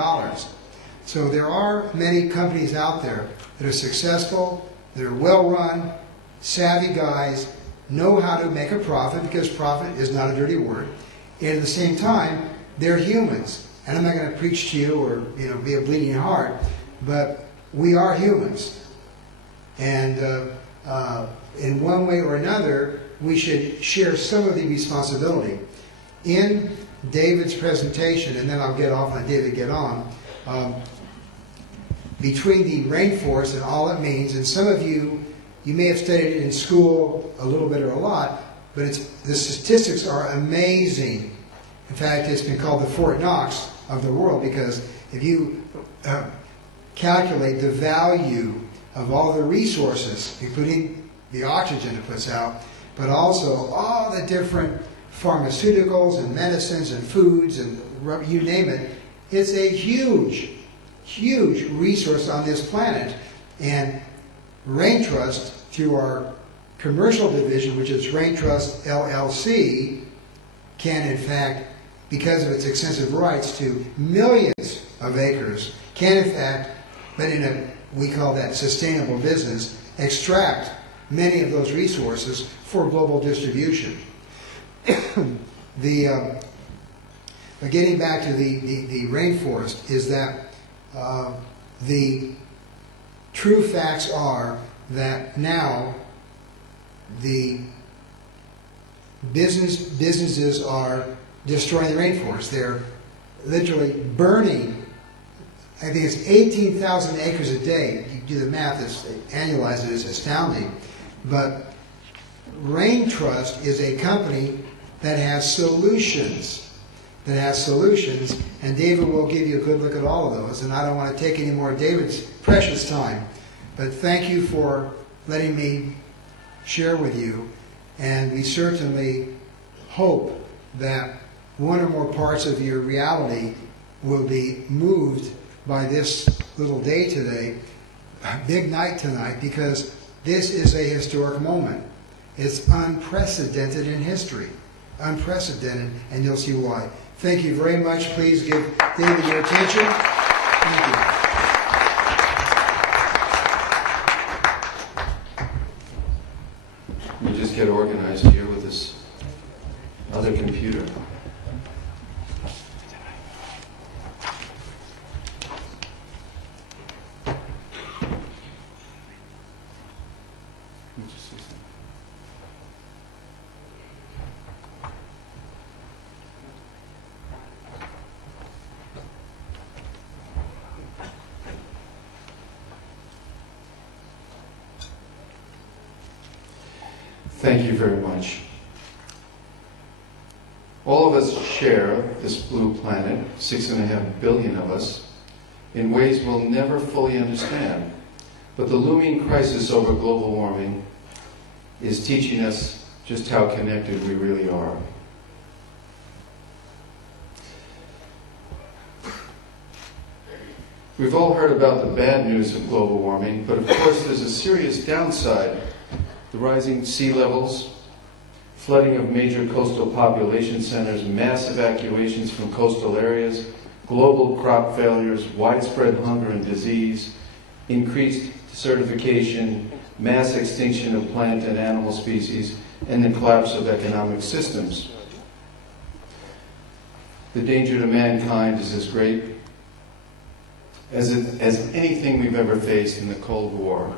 So there are many companies out there that are successful, that are well run, savvy guys, know how to make a profit, because profit is not a dirty word. And at the same time, they're humans. And I'm not going to preach to you or be a bleeding heart, but we are humans. And in one way or another, we should share some of the responsibility. In David's presentation, and then I'll get off and David get on, between the rainforest and all it means, and some of you may have studied it in school a little bit or a lot, but the statistics are amazing. In fact, it's been called the Fort Knox of the world, because if you calculate the value of all the resources, including the oxygen it puts out, but also all the different pharmaceuticals and medicines and foods and you name it, it's a huge, huge resource on this planet. And Rain Trust, through our commercial division, which is Rain Trust LLC, can in fact, because of its extensive rights to millions of acres, can in fact, but we call that sustainable business, extract many of those resources for global distribution. But getting back to the rainforest, is that the true facts are that now the businesses are destroying the rainforest. They're literally burning, I think it's 18,000 acres a day. You do the math, annualize it, it's astounding. But Rain Trust is a company that has solutions. And David will give you a good look at all of those. And I don't want to take any more of David's precious time. But thank you for letting me share with you. And we certainly hope that one or more parts of your reality will be moved by this little day today, big night tonight, because this is a historic moment. It's unprecedented in history. Unprecedented, and you'll see why. Thank you very much. Please give David your attention. Thank you. Let me just get organized here with this other computer. Thank you very much. All of us share this blue planet, 6.5 billion of us, in ways we'll never fully understand. But the looming crisis over global warming is teaching us just how connected we really are. We've all heard about the bad news of global warming, but of course there's a serious downside. The rising sea levels, flooding of major coastal population centers, mass evacuations from coastal areas, global crop failures, widespread hunger and disease, increased desertification, mass extinction of plant and animal species, and the collapse of economic systems. The danger to mankind is as great as anything we've ever faced in the Cold War.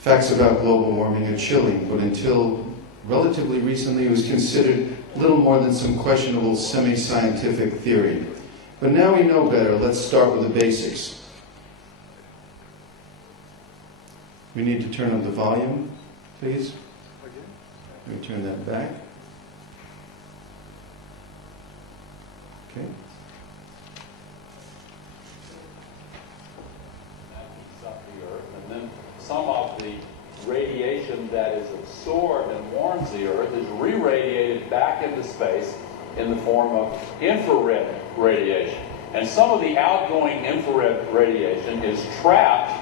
Facts about global warming are chilling, but until relatively recently it was considered little more than some questionable semi-scientific theory. But now we know better. Let's start with the basics. We need to turn up the volume, please. Let me turn that back. Okay. Some of the radiation that is absorbed and warms the Earth is re-radiated back into space in the form of infrared radiation. And some of the outgoing infrared radiation is trapped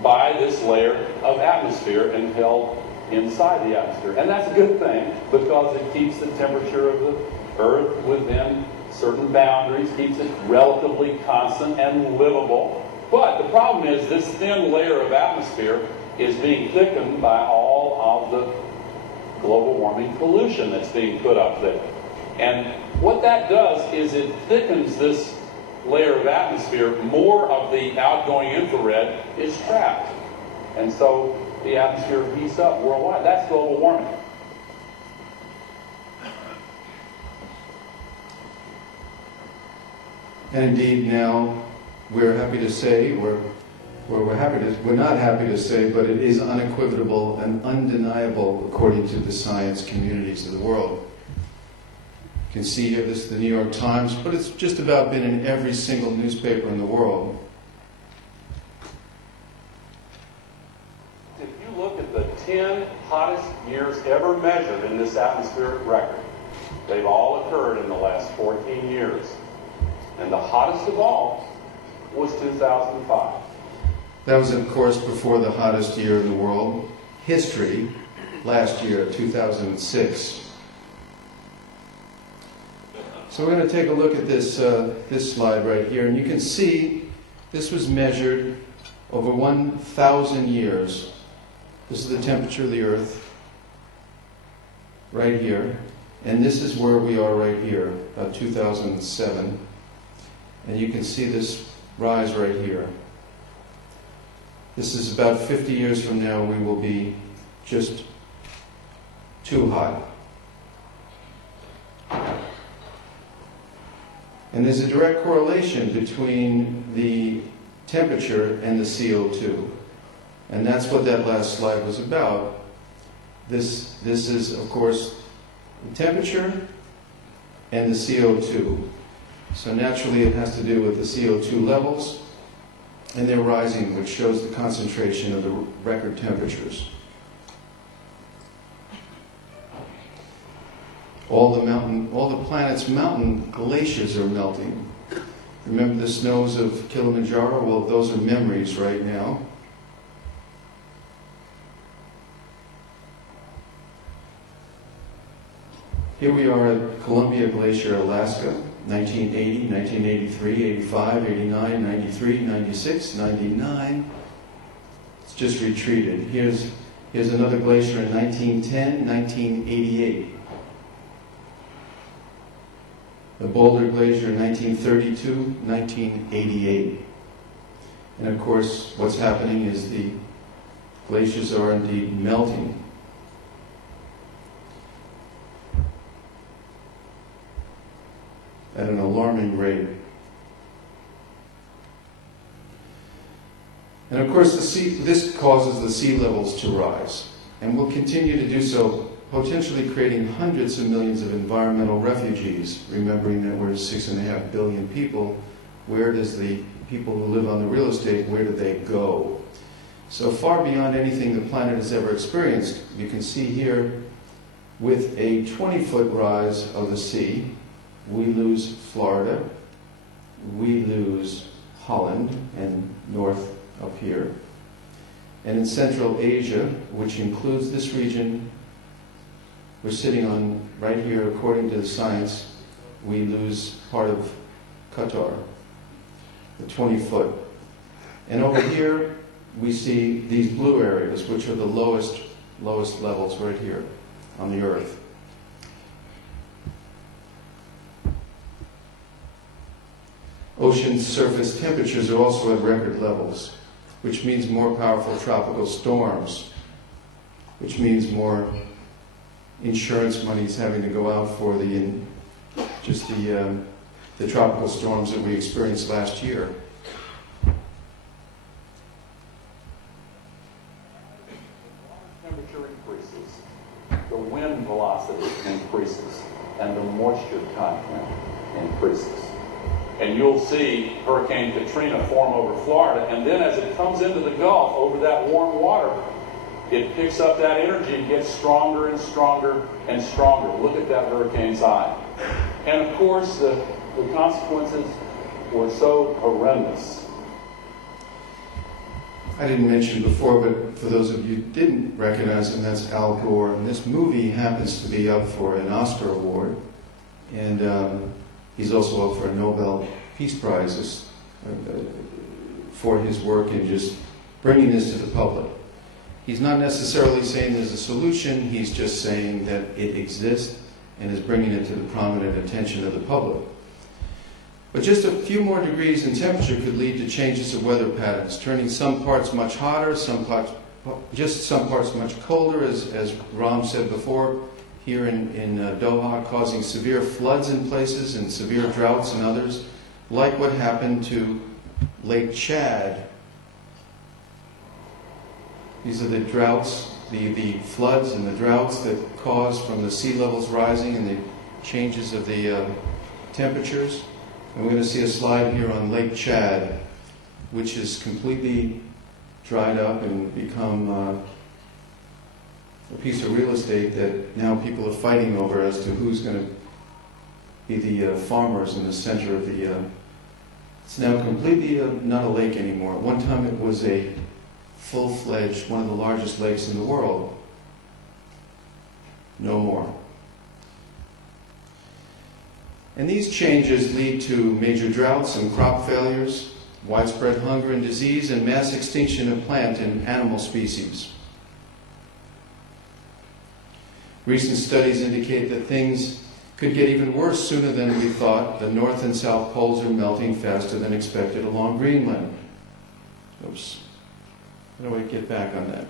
by this layer of atmosphere and held inside the atmosphere. And that's a good thing because it keeps the temperature of the Earth within certain boundaries, keeps it relatively constant and livable. But the problem is this thin layer of atmosphere is being thickened by all of the global warming pollution that's being put up there. And what that does is it thickens this layer of atmosphere. More of the outgoing infrared is trapped. And so the atmosphere heats up worldwide. That's global warming. And indeed now, we're happy to say, we're not happy to say, but it is unequivocal and undeniable according to the science communities of the world. You can see here, this is the New York Times, but it's just about been in every single newspaper in the world. If you look at the 10 hottest years ever measured in this atmospheric record, they've all occurred in the last 14 years. And the hottest of all was 2005. That was, of course, before the hottest year in the world history, last year, 2006. So we're going to take a look at this slide right here, and you can see this was measured over 1,000 years. This is the temperature of the Earth right here, and this is where we are right here, about 2007. And you can see this rise right here. This is about 50 years from now, we will be just too hot. And there's a direct correlation between the temperature and the CO2. And that's what that last slide was about. This is, of course, the temperature and the CO2. So naturally it has to do with the CO2 levels, and they're rising, which shows the concentration of the record temperatures. All the planet's mountain glaciers are melting. Remember the snows of Kilimanjaro? Well, those are memories right now. Here we are at Columbia Glacier, Alaska, 1980, 1983, 85, 89, 93, 96, 99. It's just retreated. Here's another glacier in 1910, 1988. The Boulder Glacier in 1932, 1988. And of course, what's happening is the glaciers are indeed melting. At an alarming rate. And of course, this causes the sea levels to rise, and will continue to do so, potentially creating hundreds of millions of environmental refugees. Remembering that we're 6.5 billion people, where does the people who live on the real estate, where do they go? So far beyond anything the planet has ever experienced, you can see here, with a 20-foot rise of the sea, we lose Florida, we lose Holland and north up here. And in Central Asia, which includes this region, we're sitting on right here, according to the science, we lose part of Qatar, the 20-foot. And over here, we see these blue areas, which are the lowest levels right here on the Earth. Ocean surface temperatures are also at record levels, which means more powerful tropical storms, which means more insurance monies having to go out for the tropical storms that we experienced last year. Temperature increases, the wind velocity increases, and the moisture content increases. And you'll see Hurricane Katrina form over Florida, and then as it comes into the Gulf over that warm water, it picks up that energy and gets stronger and stronger and stronger. Look at that hurricane's eye. And of course, the consequences were so horrendous. I didn't mention before, but for those of you who didn't recognize him, that's Al Gore. And this movie happens to be up for an Oscar award. And he's also up for a Nobel Peace Prize for his work in just bringing this to the public. He's not necessarily saying there's a solution, he's just saying that it exists and is bringing it to the prominent attention of the public. But just a few more degrees in temperature could lead to changes of weather patterns, turning some parts much hotter, some parts much colder, as Ram said before, here in Doha, causing severe floods in places and severe droughts in others, like what happened to Lake Chad. These are the droughts, the floods and the droughts that cause from the sea levels rising and the changes of the temperatures. And we're going to see a slide here on Lake Chad, which is completely dried up and become a piece of real estate that now people are fighting over as to who's going to be the farmers in the center of the... it's now completely not a lake anymore. At one time it was a full-fledged, one of the largest lakes in the world. No more. And these changes lead to major droughts and crop failures, widespread hunger and disease, and mass extinction of plant and animal species. Recent studies indicate that things could get even worse sooner than we thought. The North and South poles are melting faster than expected along Greenland. Oops. How do I get back on that?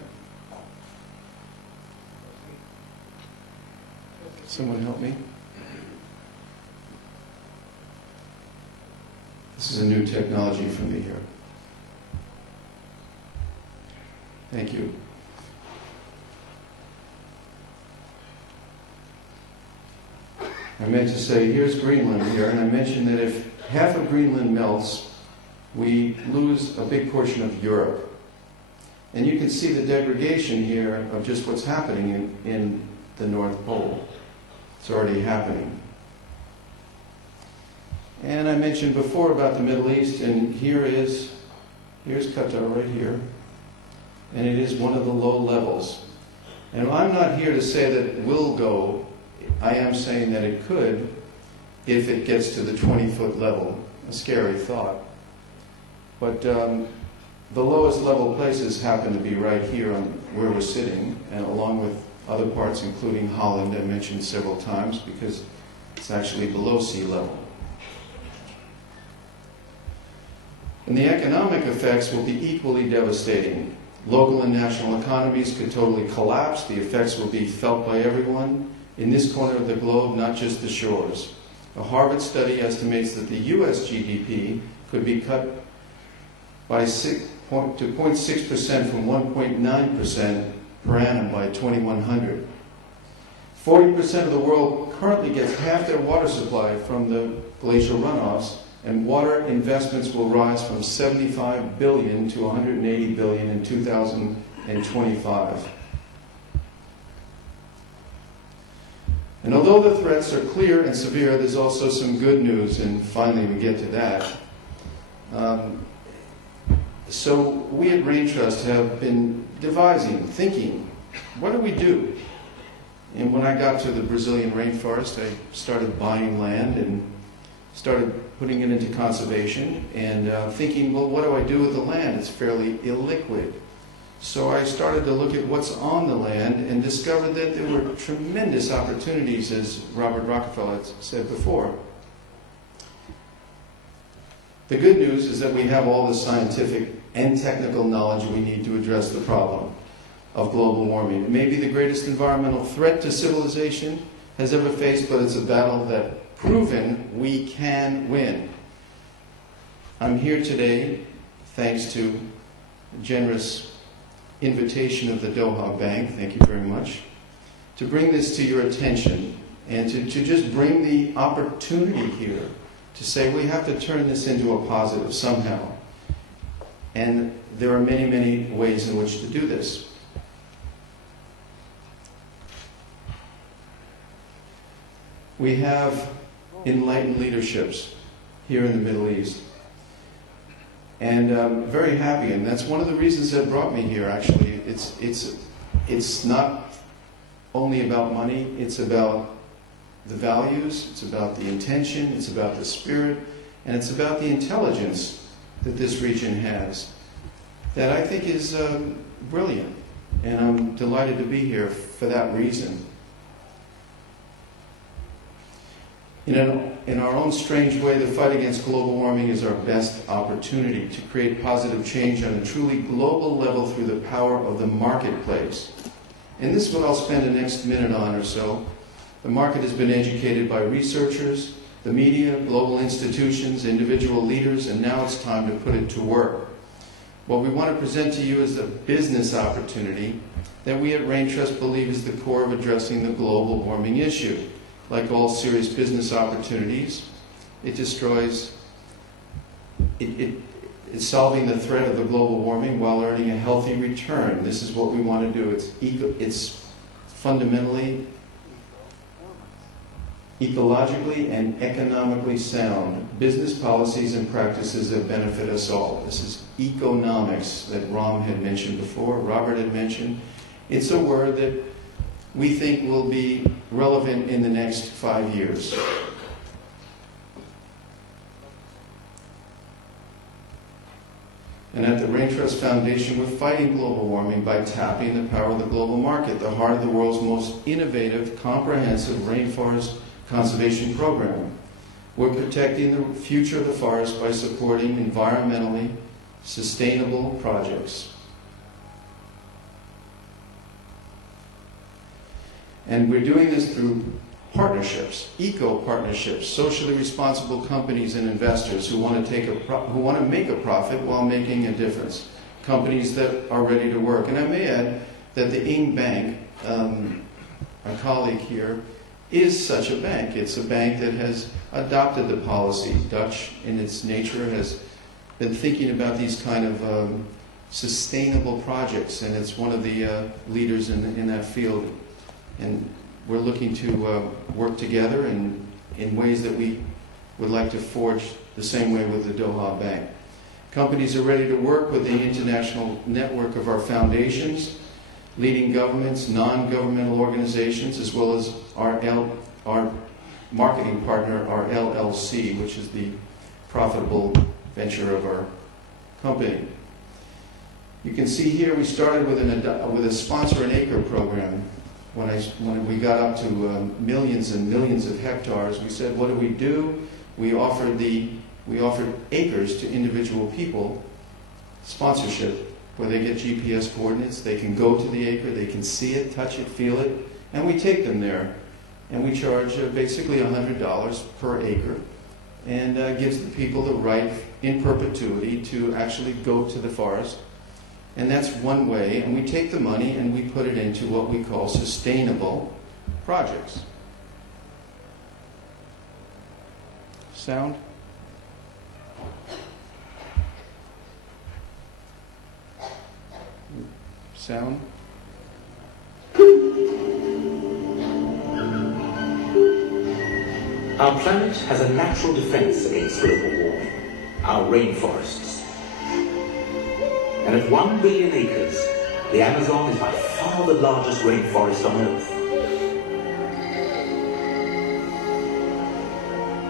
Someone help me? This is a new technology for me here. Thank you. I meant to say, here's Greenland here, and I mentioned that if half of Greenland melts, we lose a big portion of Europe. And you can see the degradation here of just what's happening in the North Pole. It's already happening. And I mentioned before about the Middle East, and here's Qatar right here. And it is one of the low levels. And I'm not here to say that it will go. I am saying that it could if it gets to the 20-foot level. A scary thought. But the lowest level places happen to be right here on where we're sitting, and along with other parts, including Holland, I mentioned several times, because it's actually below sea level. And the economic effects will be equally devastating. Local and national economies could totally collapse. The effects will be felt by everyone in this corner of the globe, not just the shores. A Harvard study estimates that the U.S. GDP could be cut by 0.6% from 1.9% per annum by 2100. 40% of the world currently gets half their water supply from the glacial runoffs, and water investments will rise from $75 billion to $180 billion in 2025. And although the threats are clear and severe, there's also some good news, and finally we get to that. So we at Rain Trust have been thinking, what do we do? And when I got to the Brazilian rainforest, I started buying land and started putting it into conservation and thinking, well, what do I do with the land? It's fairly illiquid. So I started to look at what's on the land and discovered that there were tremendous opportunities, as Robert Rockefeller had said before. The good news is that we have all the scientific and technical knowledge we need to address the problem of global warming. It may be the greatest environmental threat to civilization has ever faced, but it's a battle that proven we can win. I'm here today, thanks to a generous invitation of the Doha Bank, thank you very much, to bring this to your attention and to just bring the opportunity here to say we have to turn this into a positive somehow. And there are many, many ways in which to do this. We have enlightened leaderships here in the Middle East. And I'm very happy, and that's one of the reasons that brought me here, actually. It's not only about money, it's about the values, it's about the intention, it's about the spirit, and it's about the intelligence that this region has that I think is brilliant. And I'm delighted to be here for that reason. In our own strange way, the fight against global warming is our best opportunity to create positive change on a truly global level through the power of the marketplace. And this is what I'll spend the next minute on or so. The market has been educated by researchers, the media, global institutions, individual leaders, and now it's time to put it to work. What we want to present to you is the business opportunity that we at Rain Trust believe is the core of addressing the global warming issue. Like all serious business opportunities, it destroys, it's solving the threat of the global warming while earning a healthy return. This is what we want to do. It's fundamentally, ecologically and economically sound business policies and practices that benefit us all. This is economics that Ram had mentioned before, Robert had mentioned. It's a word that we think will be relevant in the next 5 years. And at the Rain Trust Foundation, we're fighting global warming by tapping the power of the global market, the heart of the world's most innovative, comprehensive rainforest conservation program. We're protecting the future of the forest by supporting environmentally sustainable projects. And we're doing this through partnerships, eco-partnerships, socially responsible companies and investors who want to make a profit while making a difference. Companies that are ready to work. And I may add that the Ing Bank, our colleague here, is such a bank. It's a bank that has adopted the policy. Dutch, in its nature, has been thinking about these kind of sustainable projects, and it's one of the leaders in that field. And we're looking to work together in ways that we would like to forge the same way with the Doha Bank. Companies are ready to work with the international network of our foundations, leading governments, non-governmental organizations, as well as our marketing partner, our LLC, which is the profitable venture of our company. You can see here we started with a sponsor an acre program. When we got up to millions and millions of hectares, we said, what do? We offered acres to individual people, sponsorship, where they get GPS coordinates. They can go to the acre, they can see it, touch it, feel it, and we take them there. And we charge basically $100 per acre, and gives the people the right in perpetuity to actually go to the forest. And that's one way, and we take the money and we put it into what we call sustainable projects. Sound? Sound? Our planet has a natural defense against global warming, our rainforests. And at 1 billion acres, the Amazon is by far the largest rainforest on Earth.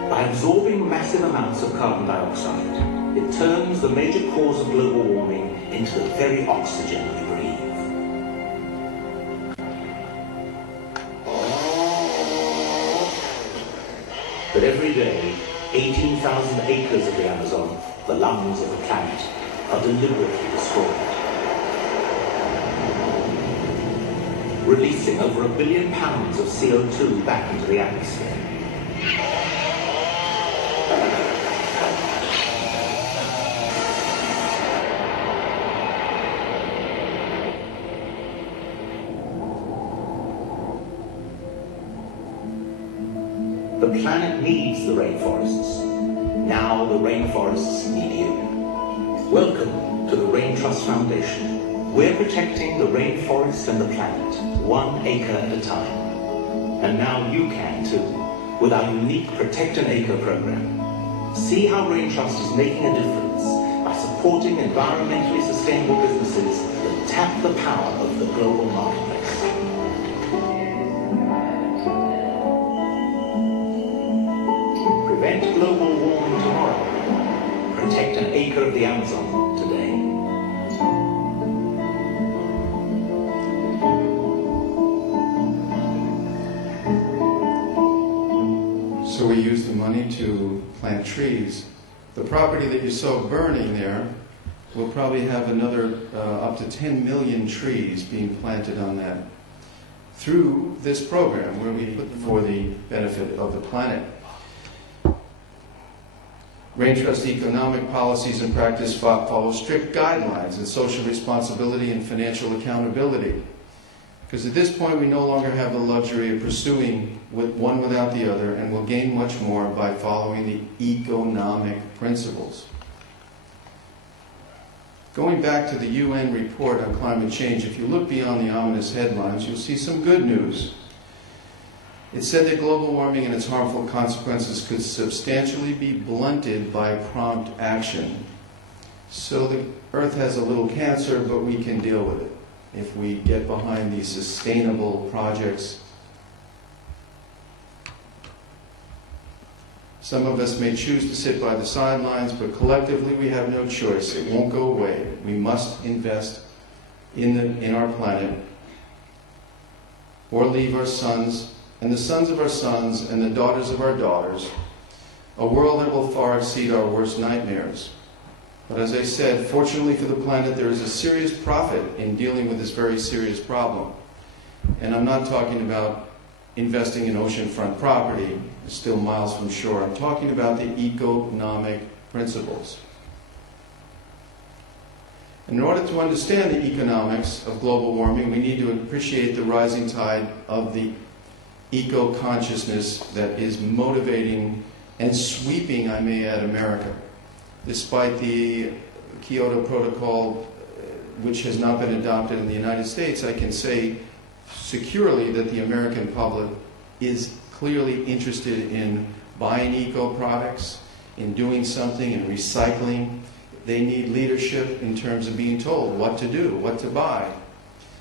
By absorbing massive amounts of carbon dioxide, it turns the major cause of global warming into the very oxygen we breathe. But every day, 18,000 acres of the Amazon, the lungs of the planet, are deliberately destroyed, releasing over 1 billion pounds of CO2 back into the atmosphere. The planet needs the rainforests. Now the rainforests need you. Welcome to the Rain Trust Foundation. We're protecting the rainforest and the planet, 1 acre at a time. And now you can too, with our unique Protect an Acre program. See how Rain Trust is making a difference by supporting environmentally sustainable businesses that tap the power of the global marketplace. Prevent global warming tomorrow. Protect an acre of the Amazon today. So we use the money to plant trees. The property that you saw burning there will probably have another up to 10 million trees being planted on that through this program where we put for the benefit of the planet. Rain Trust economic policies and practice follow strict guidelines in social responsibility and financial accountability. Because at this point we no longer have the luxury of pursuing one without the other, and will gain much more by following the economic principles. Going back to the UN report on climate change, if you look beyond the ominous headlines, you'll see some good news. It said that global warming and its harmful consequences could substantially be blunted by prompt action. So the Earth has a little cancer, but we can deal with it if we get behind these sustainable projects. Some of us may choose to sit by the sidelines, but collectively we have no choice. It won't go away. We must invest in our planet, or leave our sons and the sons of our sons and the daughters of our daughters a world that will far exceed our worst nightmares. But as I said, fortunately for the planet, there is a serious profit in dealing with this very serious problem. And I'm not talking about investing in oceanfront property, still miles from shore. I'm talking about the economic principles. In order to understand the economics of global warming, we need to appreciate the rising tide of the eco-consciousness that is motivating and sweeping, I may add, America. Despite the Kyoto Protocol, which has not been adopted in the United States, I can say securely that the American public is clearly interested in buying eco products, in doing something, in recycling. They need leadership in terms of being told what to do, what to buy.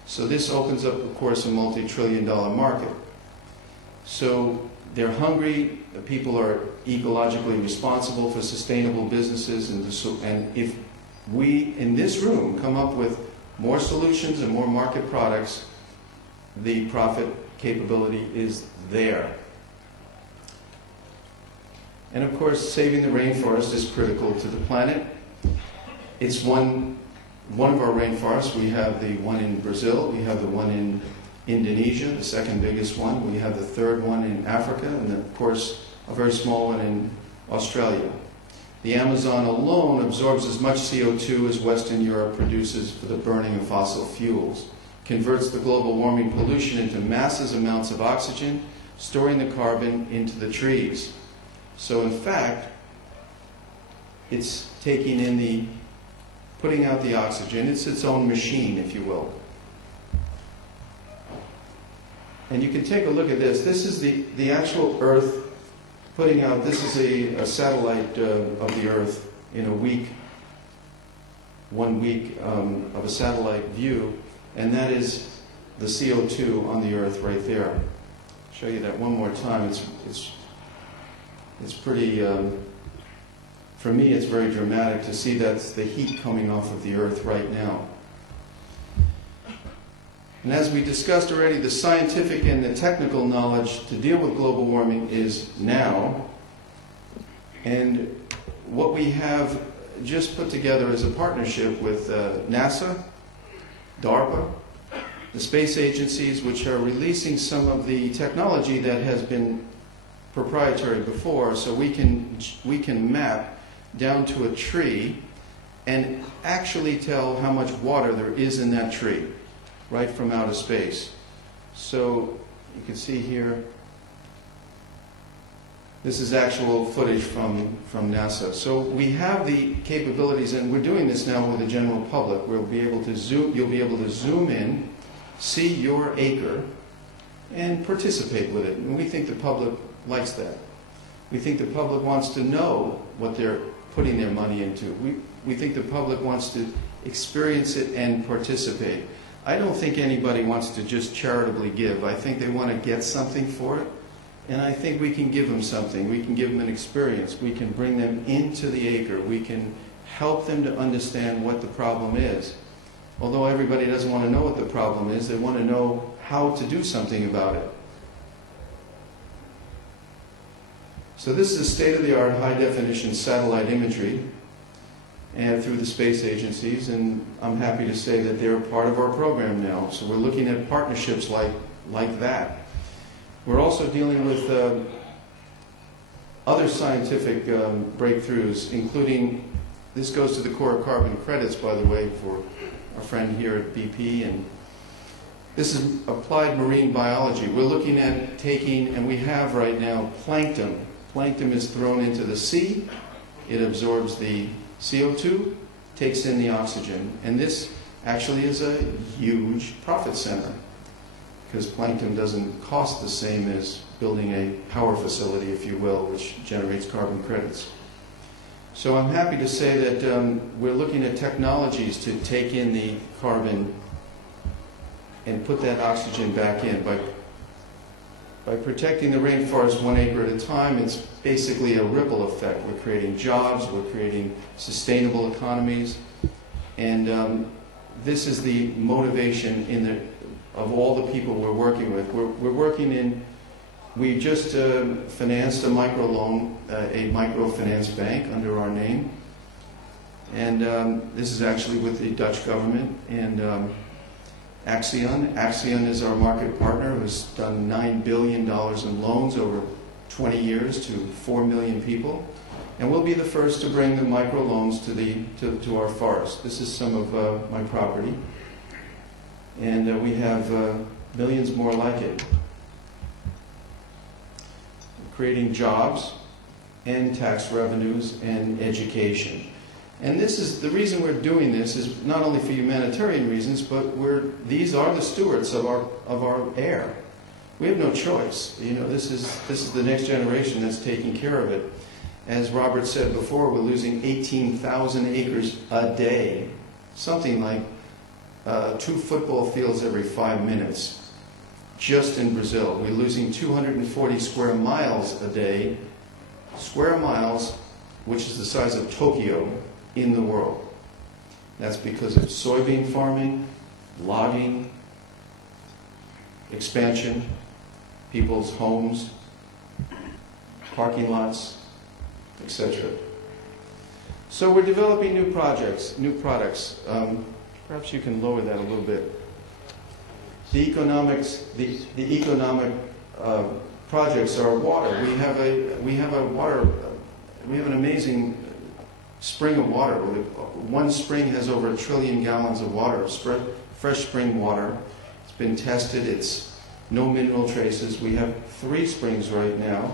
So this opens up, of course, a multi-trillion-dollar market. So they're hungry, people are ecologically responsible for sustainable businesses, and if we in this room come up with more solutions and more market products, the profit capability is there. And of course, saving the rainforest is critical to the planet. It's one of our rainforests. We have the one in Brazil, we have the one in Indonesia, the second biggest one. We have the third one in Africa, and of course, a very small one in Australia. The Amazon alone absorbs as much CO2 as Western Europe produces for the burning of fossil fuels, converts the global warming pollution into massive amounts of oxygen, storing the carbon into the trees. So in fact, it's taking in putting out the oxygen. It's its own machine, if you will. And you can take a look at this. This is the actual Earth putting out, this is a satellite of the Earth in a week, 1 week of a satellite view, and that is the CO2 on the Earth right there. I'll show you that one more time. It's pretty, for me it's very dramatic to see that's the heat coming off of the Earth right now. And as we discussed already, the scientific and the technical knowledge to deal with global warming is now. And what we have just put together is a partnership with NASA, DARPA, the space agencies, which are releasing some of the technology that has been proprietary before, so we can map down to a tree and actually tell how much water there is in that tree, right from outer space. So you can see here, this is actual footage from NASA. So we have the capabilities, and we're doing this now with the general public. We'll be able to zoom, you'll be able to zoom in, see your acre, and participate with it. And we think the public likes that. We think the public wants to know what they're putting their money into. We think the public wants to experience it and participate. I don't think anybody wants to just charitably give. I think they want to get something for it, and I think we can give them something. We can give them an experience. We can bring them into the acre. We can help them to understand what the problem is. Although everybody doesn't want to know what the problem is, they want to know how to do something about it. So this is state-of-the-art high-definition satellite imagery and through the space agencies, and I'm happy to say that they're part of our program now. So we're looking at partnerships like that. We're also dealing with other scientific breakthroughs, including, this goes to the core of carbon credits, by the way, for our friend here at BP, and this is applied marine biology. We're looking at taking, and we have right now, plankton. Plankton is thrown into the sea, it absorbs the CO2, takes in the oxygen, and this actually is a huge profit center because plankton doesn't cost the same as building a power facility, if you will, which generates carbon credits. So I'm happy to say that we're looking at technologies to take in the carbon and put that oxygen back in. By protecting the rainforest 1 acre at a time, it's basically a ripple effect. We're creating jobs, we're creating sustainable economies, and this is the motivation of all the people we're working with. We're working in, we just financed a microloan, a microfinance bank under our name, and this is actually with the Dutch government, and Axion. Axion is our market partner who has done $9 billion in loans over 20 years to 4 million people. And we'll be the first to bring the microloans to our forest. This is some of my property. And we have millions more like it. Creating jobs and tax revenues and education. And this is the reason we're doing this is not only for humanitarian reasons, but these are the stewards of our air. We have no choice. You know, this is the next generation that's taking care of it. As Robert said before, we're losing 18,000 acres a day, something like 2 football fields every 5 minutes. Just in Brazil, we're losing 240 square miles a day, square miles, which is the size of Tokyo in the world. That's because of soybean farming, logging, expansion, people's homes, parking lots, etc. So we're developing new projects, new products. Perhaps you can lower that a little bit. The economic projects are water. We have an amazing spring of water. One spring has over 1 trillion gallons of water, fresh spring water. It's been tested. It's no mineral traces. We have 3 springs right now.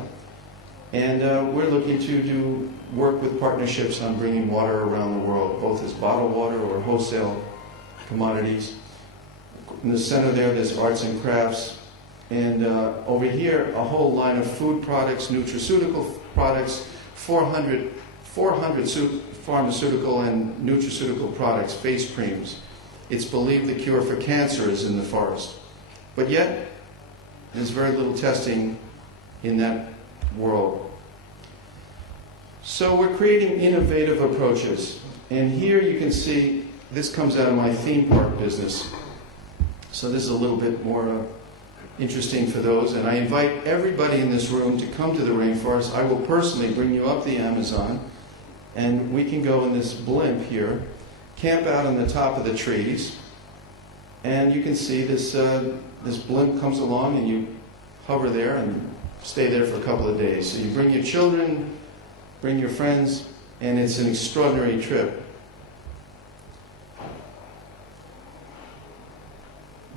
And we're looking to work with partnerships on bringing water around the world, both as bottled water or wholesale commodities. In the center there's arts and crafts. And over here, a whole line of food products, nutraceutical products, 400 pharmaceutical and nutraceutical products, face creams. It's believed the cure for cancer is in the forest. But yet, there's very little testing in that world. So we're creating innovative approaches. And here you can see, this comes out of my theme park business. So this is a little bit more interesting for those. And I invite everybody in this room to come to the rainforest. I will personally bring you up the Amazon. And we can go in this blimp here, camp out on the top of the trees. And you can see this blimp comes along and you hover there and stay there for a couple of days. So you bring your children, bring your friends, and it's an extraordinary trip.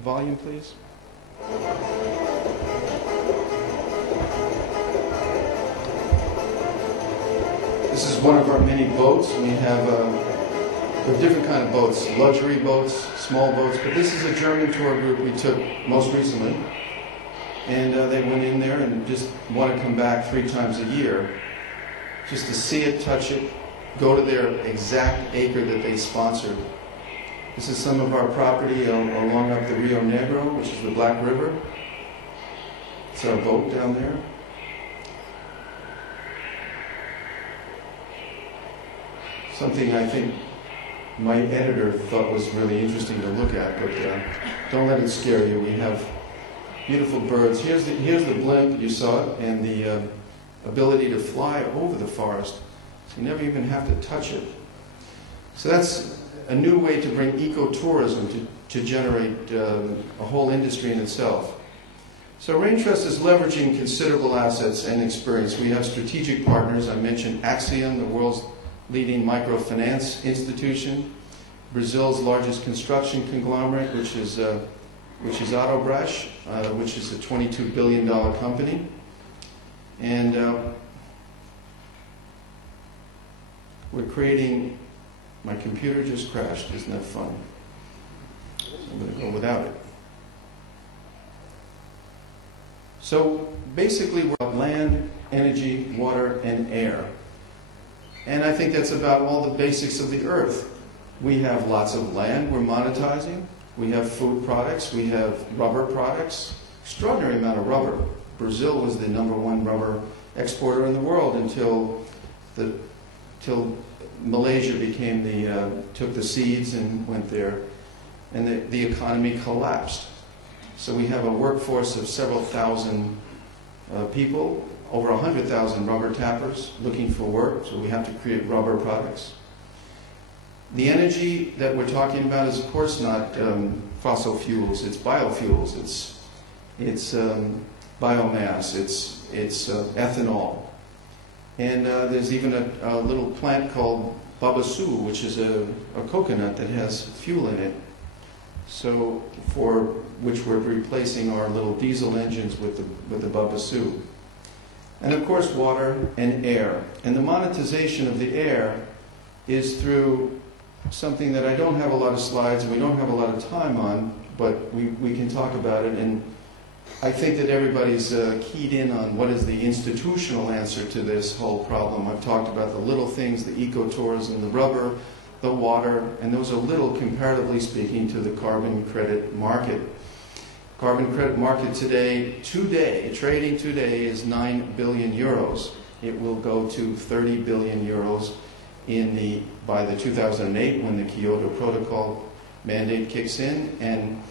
Volume, please. This is one of our many boats. We have different kind of boats, luxury boats, small boats, but this is a German tour group we took most recently. And they went in there and just want to come back 3 times a year just to see it, touch it, go to their exact acre that they sponsored. This is some of our property along up the Rio Negro, which is the Black River. It's our boat down there. Something I think my editor thought was really interesting to look at, but don't let it scare you. We have beautiful birds. Here's the blimp, you saw it, and the ability to fly over the forest. So you never even have to touch it. So that's a new way to bring ecotourism to generate a whole industry in itself. So Raintrust is leveraging considerable assets and experience. We have strategic partners. I mentioned Axion, the world's leading microfinance institution, Brazil's largest construction conglomerate, which is Autobras, which is a $22 billion company. And we're creating, my computer just crashed, isn't that fun? So I'm going to go without it. So basically we're about land, energy, water, and air. And I think that's about all the basics of the earth. We have lots of land we're monetizing. We have food products. We have rubber products. Extraordinary amount of rubber. Brazil was the #1 rubber exporter in the world until Malaysia took the seeds and went there, and the economy collapsed. So we have a workforce of several thousand people, over 100,000 rubber tappers looking for work, so we have to create rubber products. The energy that we're talking about is, of course, not fossil fuels. It's biofuels. It's biomass. It's ethanol. And there's even a little plant called babasu, which is a coconut that has fuel in it. So for which we're replacing our little diesel engines with the babasu. And of course, water and air. And the monetization of the air is through something that I don't have a lot of slides and we don't have a lot of time on, but we can talk about it. And I think that everybody's keyed in on what is the institutional answer to this whole problem. I've talked about the little things, the eco-tourism, the rubber, the water, and those are little, comparatively speaking, to the carbon credit market. Carbon credit market today, trading today is 9 billion euros. It will go to 30 billion euros by the 2008 when the Kyoto Protocol mandate kicks in, and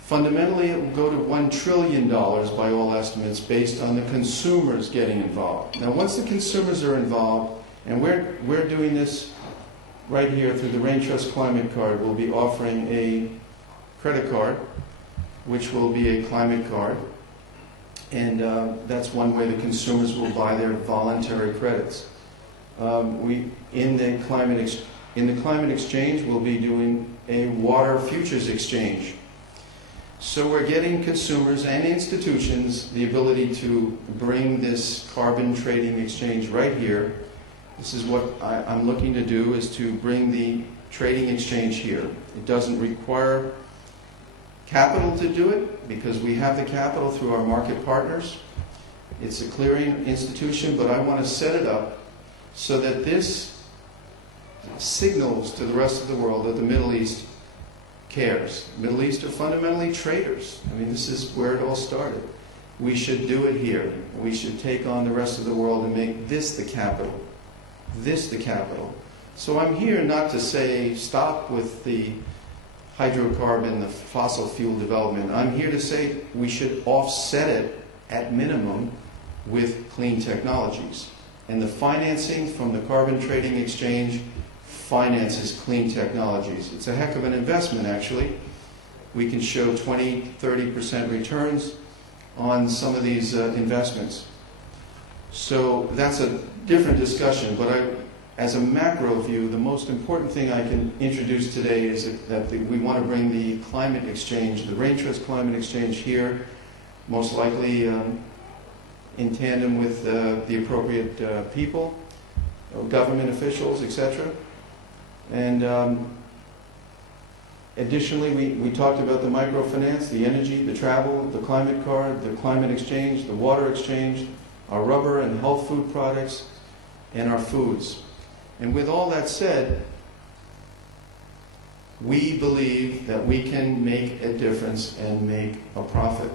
fundamentally it will go to $1 trillion by all estimates based on the consumers getting involved. Now once the consumers are involved, and we're doing this right here through the Rain Trust Climate Card, we'll be offering a credit card which will be a climate card, and that's one way the consumers will buy their voluntary credits. In the climate exchange, we'll be doing a water futures exchange. So we're getting consumers and institutions the ability to bring this carbon trading exchange right here. This is what I'm looking to do, is to bring the trading exchange here. It doesn't require capital to do it, because we have the capital through our market partners. It's a clearing institution, but I want to set it up so that this signals to the rest of the world that the Middle East cares. The Middle East are fundamentally traders. I mean, this is where it all started. We should do it here. We should take on the rest of the world and make this the capital. This the capital. So I'm here not to say stop with the hydrocarbon, the fossil fuel development. I'm here to say we should offset it at minimum with clean technologies. And the financing from the carbon trading exchange finances clean technologies. It's a heck of an investment, actually. We can show 20, 30% returns on some of these investments. So that's a different discussion, but as a macro view, the most important thing I can introduce today is that we want to bring the climate exchange, the Rain Trust Climate Exchange here, most likely in tandem with the appropriate people, government officials, etc. And additionally, we talked about the microfinance, the energy, the travel, the climate card, the climate exchange, the water exchange, our rubber and health food products, and our foods. And with all that said, we believe that we can make a difference and make a profit.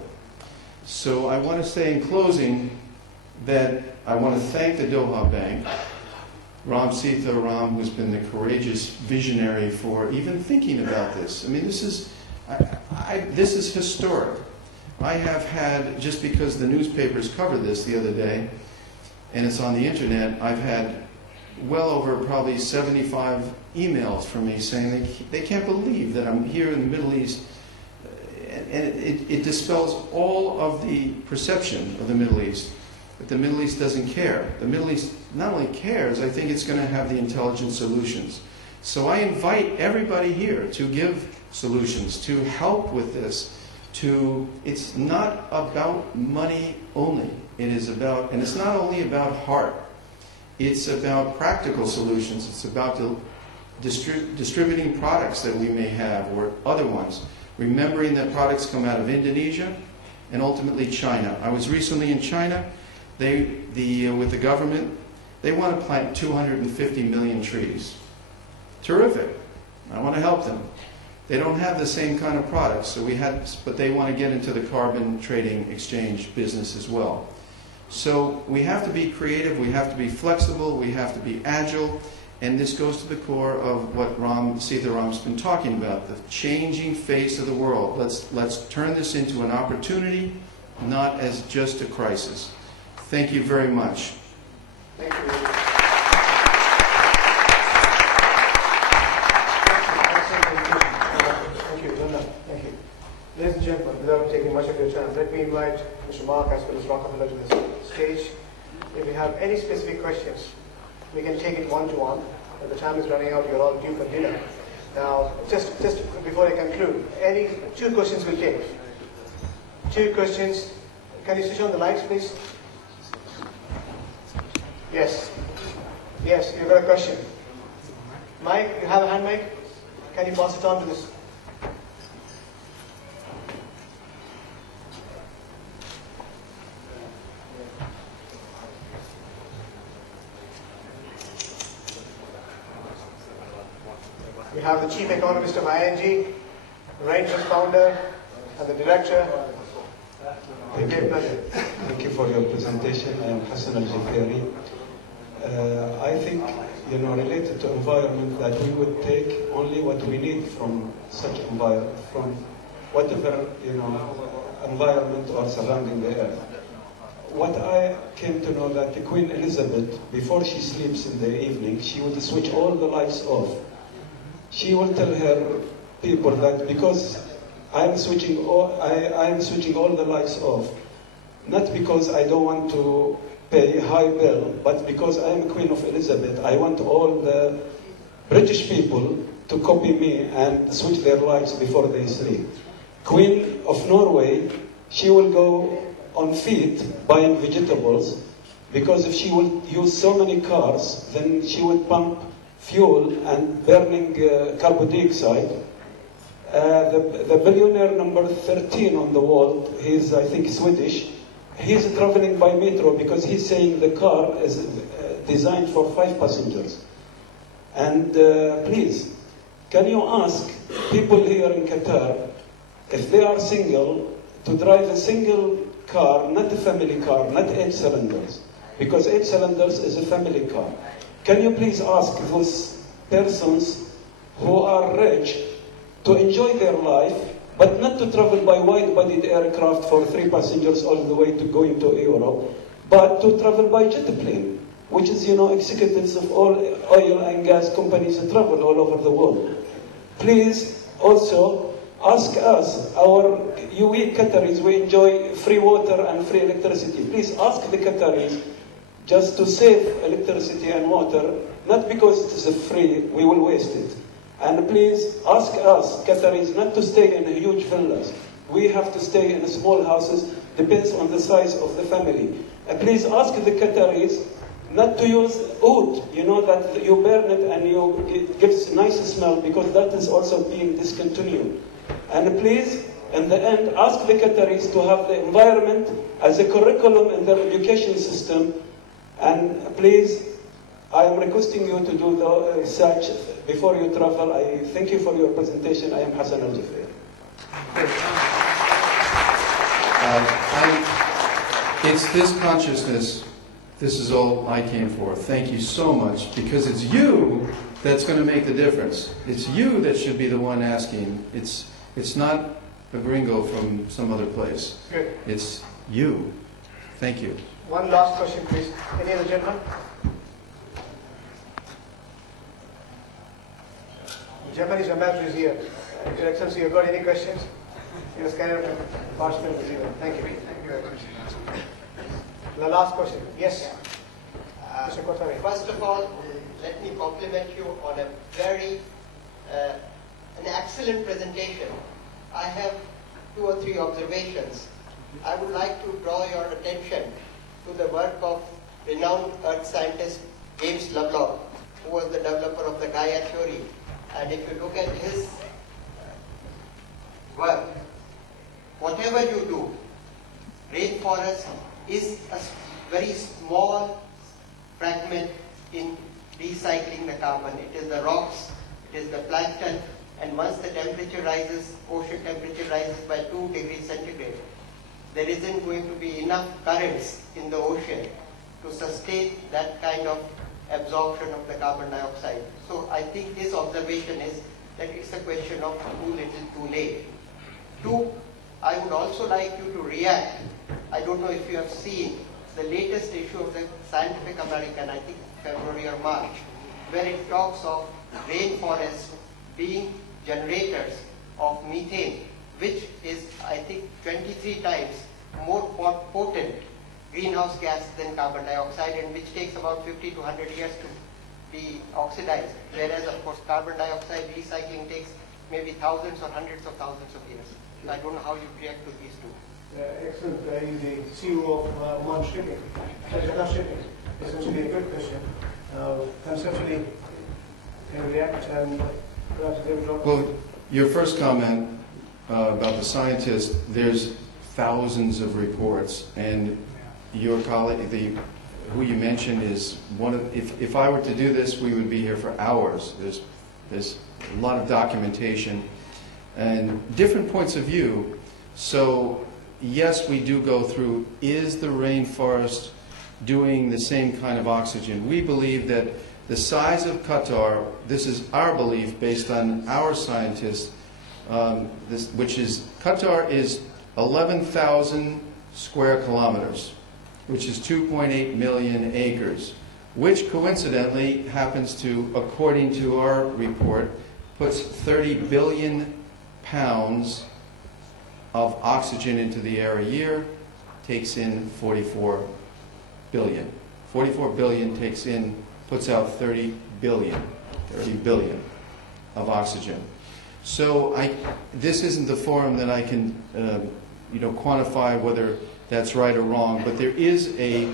So I want to say in closing that I want to thank the Doha Bank, Ram Sitaram, who's been the courageous visionary for even thinking about this. I mean, this is historic. I have had, just because the newspapers covered this the other day, and it's on the internet, I've had well over probably 75 emails from me saying they can't believe that I'm here in the Middle East. And it dispels all of the perception of the Middle East, that the Middle East doesn't care. The Middle East not only cares, I think it's going to have the intelligent solutions. So I invite everybody here to give solutions, to help with this. It's not about money only. It is about, and it's not only about heart. It's about practical solutions. It's about distributing products that we may have or other ones. Remembering that products come out of Indonesia and ultimately China. I was recently in China. With the government, they want to plant 250 million trees. Terrific. I want to help them. They don't have the same kind of products, but they want to get into the carbon trading exchange business as well. So we have to be creative, we have to be flexible, we have to be agile, and this goes to the core of what Ram Sitaram's been talking about, the changing face of the world. Let's turn this into an opportunity, not as just a crisis. Thank you very much. Thank you. Mark as well as Rockefeller to the stage. If you have any specific questions, we can take it one-to-one. The time is running out, you're all due for dinner. Now, just before I conclude, any 2 questions we'll take. 2 questions. Can you switch on the lights, please? Yes. Yes, you've got a question. Mike, you have a hand mic? Can you pass it on to this? We have the Chief Economist of ING, Rain Trust founder, and the Director. With great pleasure. Thank you for your presentation. I am Hassan Al-Jafari. I think, related to environment, that we would take only what we need from such environment, from whatever, environment or surrounding the earth. What I came to know that the Queen Elizabeth, before she sleeps in the evening, she would switch all the lights off. She will tell her people that because I am switching all the lights off, not because I don't want to pay high bill, but because I am Queen of Elizabeth. I want all the British people to copy me and switch their lights before they sleep. Queen of Norway, she will go on feet buying vegetables, because if she will use so many cars, then she would pump fuel and burning carbon dioxide. The billionaire number 13 on the wall, he's, I think, Swedish. He's traveling by metro because he's saying the car is designed for 5 passengers. And please, can you ask people here in Qatar, if they are single, to drive a single car, not a family car, not 8 cylinders, because 8 cylinders is a family car. Can you please ask those persons who are rich to enjoy their life, but not to travel by wide-bodied aircraft for 3 passengers all the way to going to Europe, but to travel by jet plane, which is, executives of all oil and gas companies travel all over the world. Please also ask us, we Qataris, we enjoy free water and free electricity. Please ask the Qataris just to save electricity and water, not because it is free, we will waste it. And please ask us, Qataris, not to stay in huge villas. We have to stay in small houses, depends on the size of the family. And please ask the Qataris not to use oud, that you burn it and it gives nice smell, because that is also being discontinued. And please, in the end, ask the Qataris to have the environment as a curriculum in their education system. And please, I am requesting you to do the search before you travel. I thank you for your presentation. I am Hassan Al-Jafari. It's this consciousness, this is all I came for. Thank you so much, because it's you that's going to make the difference. It's you that should be the one asking. It's not a gringo from some other place. Good. It's you. Thank you. One last question, please. Any other gentleman? Japanese ambassador is here. Your Excellency, you got any questions? He was kind of partial this evening. Thank you. Thank you very much. The last question. Yes. Mr. Kothari. First of all, let me compliment you on a very an excellent presentation. I have 2 or 3 observations. I would like to draw your attention to the work of renowned earth scientist James Lovelock, who was the developer of the Gaia theory. And if you look at his work, whatever you do, rainforest is a very small fragment in recycling the carbon. It is the rocks, it is the plankton, and once the temperature rises, ocean temperature rises by 2 degrees centigrade, there isn't going to be enough currents in the ocean to sustain that kind of absorption of the carbon dioxide. So I think his observation is that it's a question of too little, too late. 2, I would also like you to react. I don't know if you have seen the latest issue of the Scientific American, I think February or March, where it talks of rainforests being generators of methane, which is, I think, 23 times more potent greenhouse gas than carbon dioxide, and which takes about 50 to 100 years to be oxidized, whereas of course carbon dioxide recycling takes maybe thousands or hundreds of thousands of years. So I don't know how you react to these two. Excellent. He's the CEO of Oman Shipping. Qatar Shipping. Essentially a good question. Conceptually, can you react and perhaps David Rock? Well, your first comment about the scientists, there's thousands of reports, and your colleague, who you mentioned, is one of. If I were to do this, we would be here for hours. There's a lot of documentation and different points of view. So yes, we do go through, is the rainforest doing the same kind of oxygen? We believe that the size of Qatar, this is our belief based on our scientists, Qatar is 11,000 square kilometers, which is 2.8 million acres, which coincidentally happens to, according to our report, puts 30 billion pounds of oxygen into the air a year, takes in 44 billion. 44 billion puts out 30 billion of oxygen. So this isn't the forum that I can quantify whether that's right or wrong, but there is a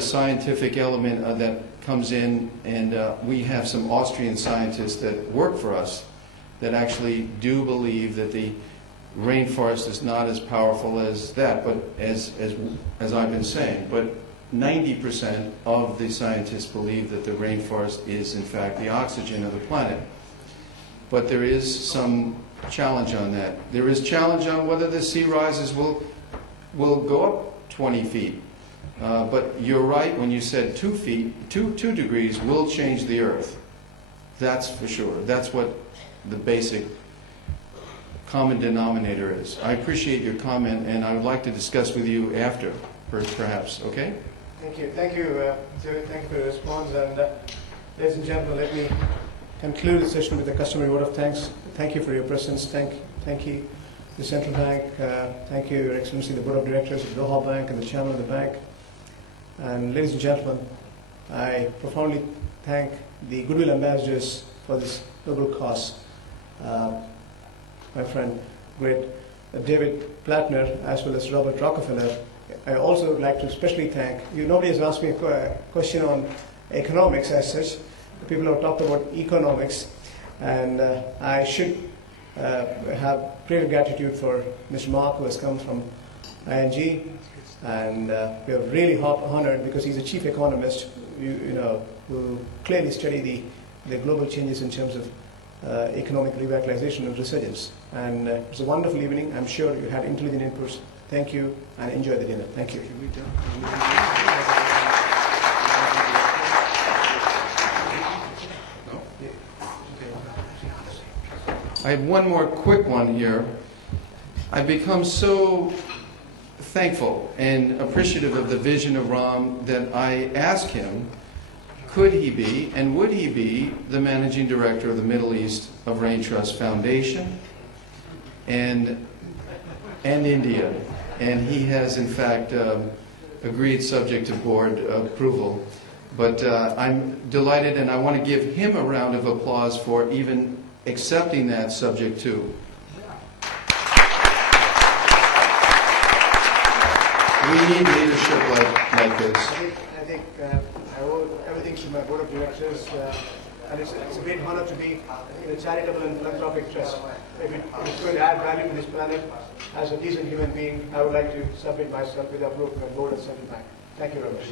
scientific element that comes in, and we have some Austrian scientists that work for us that actually do believe that the rainforest is not as powerful as that, but as I've been saying, but 90% of the scientists believe that the rainforest is in fact the oxygen of the planet. But there is some challenge on that. There is challenge on whether the sea rises will go up 20 feet. But you're right when you said 2 feet, 2 degrees will change the Earth. That's for sure. That's what the basic common denominator is. I appreciate your comment, and I would like to discuss with you after, perhaps. Okay? Thank you. Thank you, David. Thank you for your response. And ladies and gentlemen, let me conclude the session with a customary word of thanks. Thank you for your presence. Thank you, the Central Bank. Thank you, Your Excellency, the Board of Directors of Doha Bank and the Chairman of the Bank. And ladies and gentlemen, I profoundly thank the Goodwill Ambassadors for this noble cause. My friend, great David Plattner, as well as Robert Rockefeller. I also would like to especially thank you. Nobody has asked me a question on economics as such. The people have talked about economics, and I should have great gratitude for Mr. Mark, who has come from ING, and we are really honored because he's a chief economist, who clearly study the global changes in terms of economic revitalization and resilience. And it was a wonderful evening. I'm sure you had intelligent inputs. Thank you, and enjoy the dinner. Thank you. I have one more quick one here. I've become so thankful and appreciative of the vision of Ram that I asked him, could he be and would he be the managing director of the Middle East of Rain Trust Foundation and India? And he has in fact agreed, subject to board approval. But I'm delighted, and I want to give him a round of applause for even accepting that, subject to. We need leadership like this. I think I owe everything to my board of directors, and it's a great honor to be in a charitable and philanthropic trust. If it's going to add value to this planet, as a decent human being, I would like to submit myself with our board of Central Bank. Thank you very much.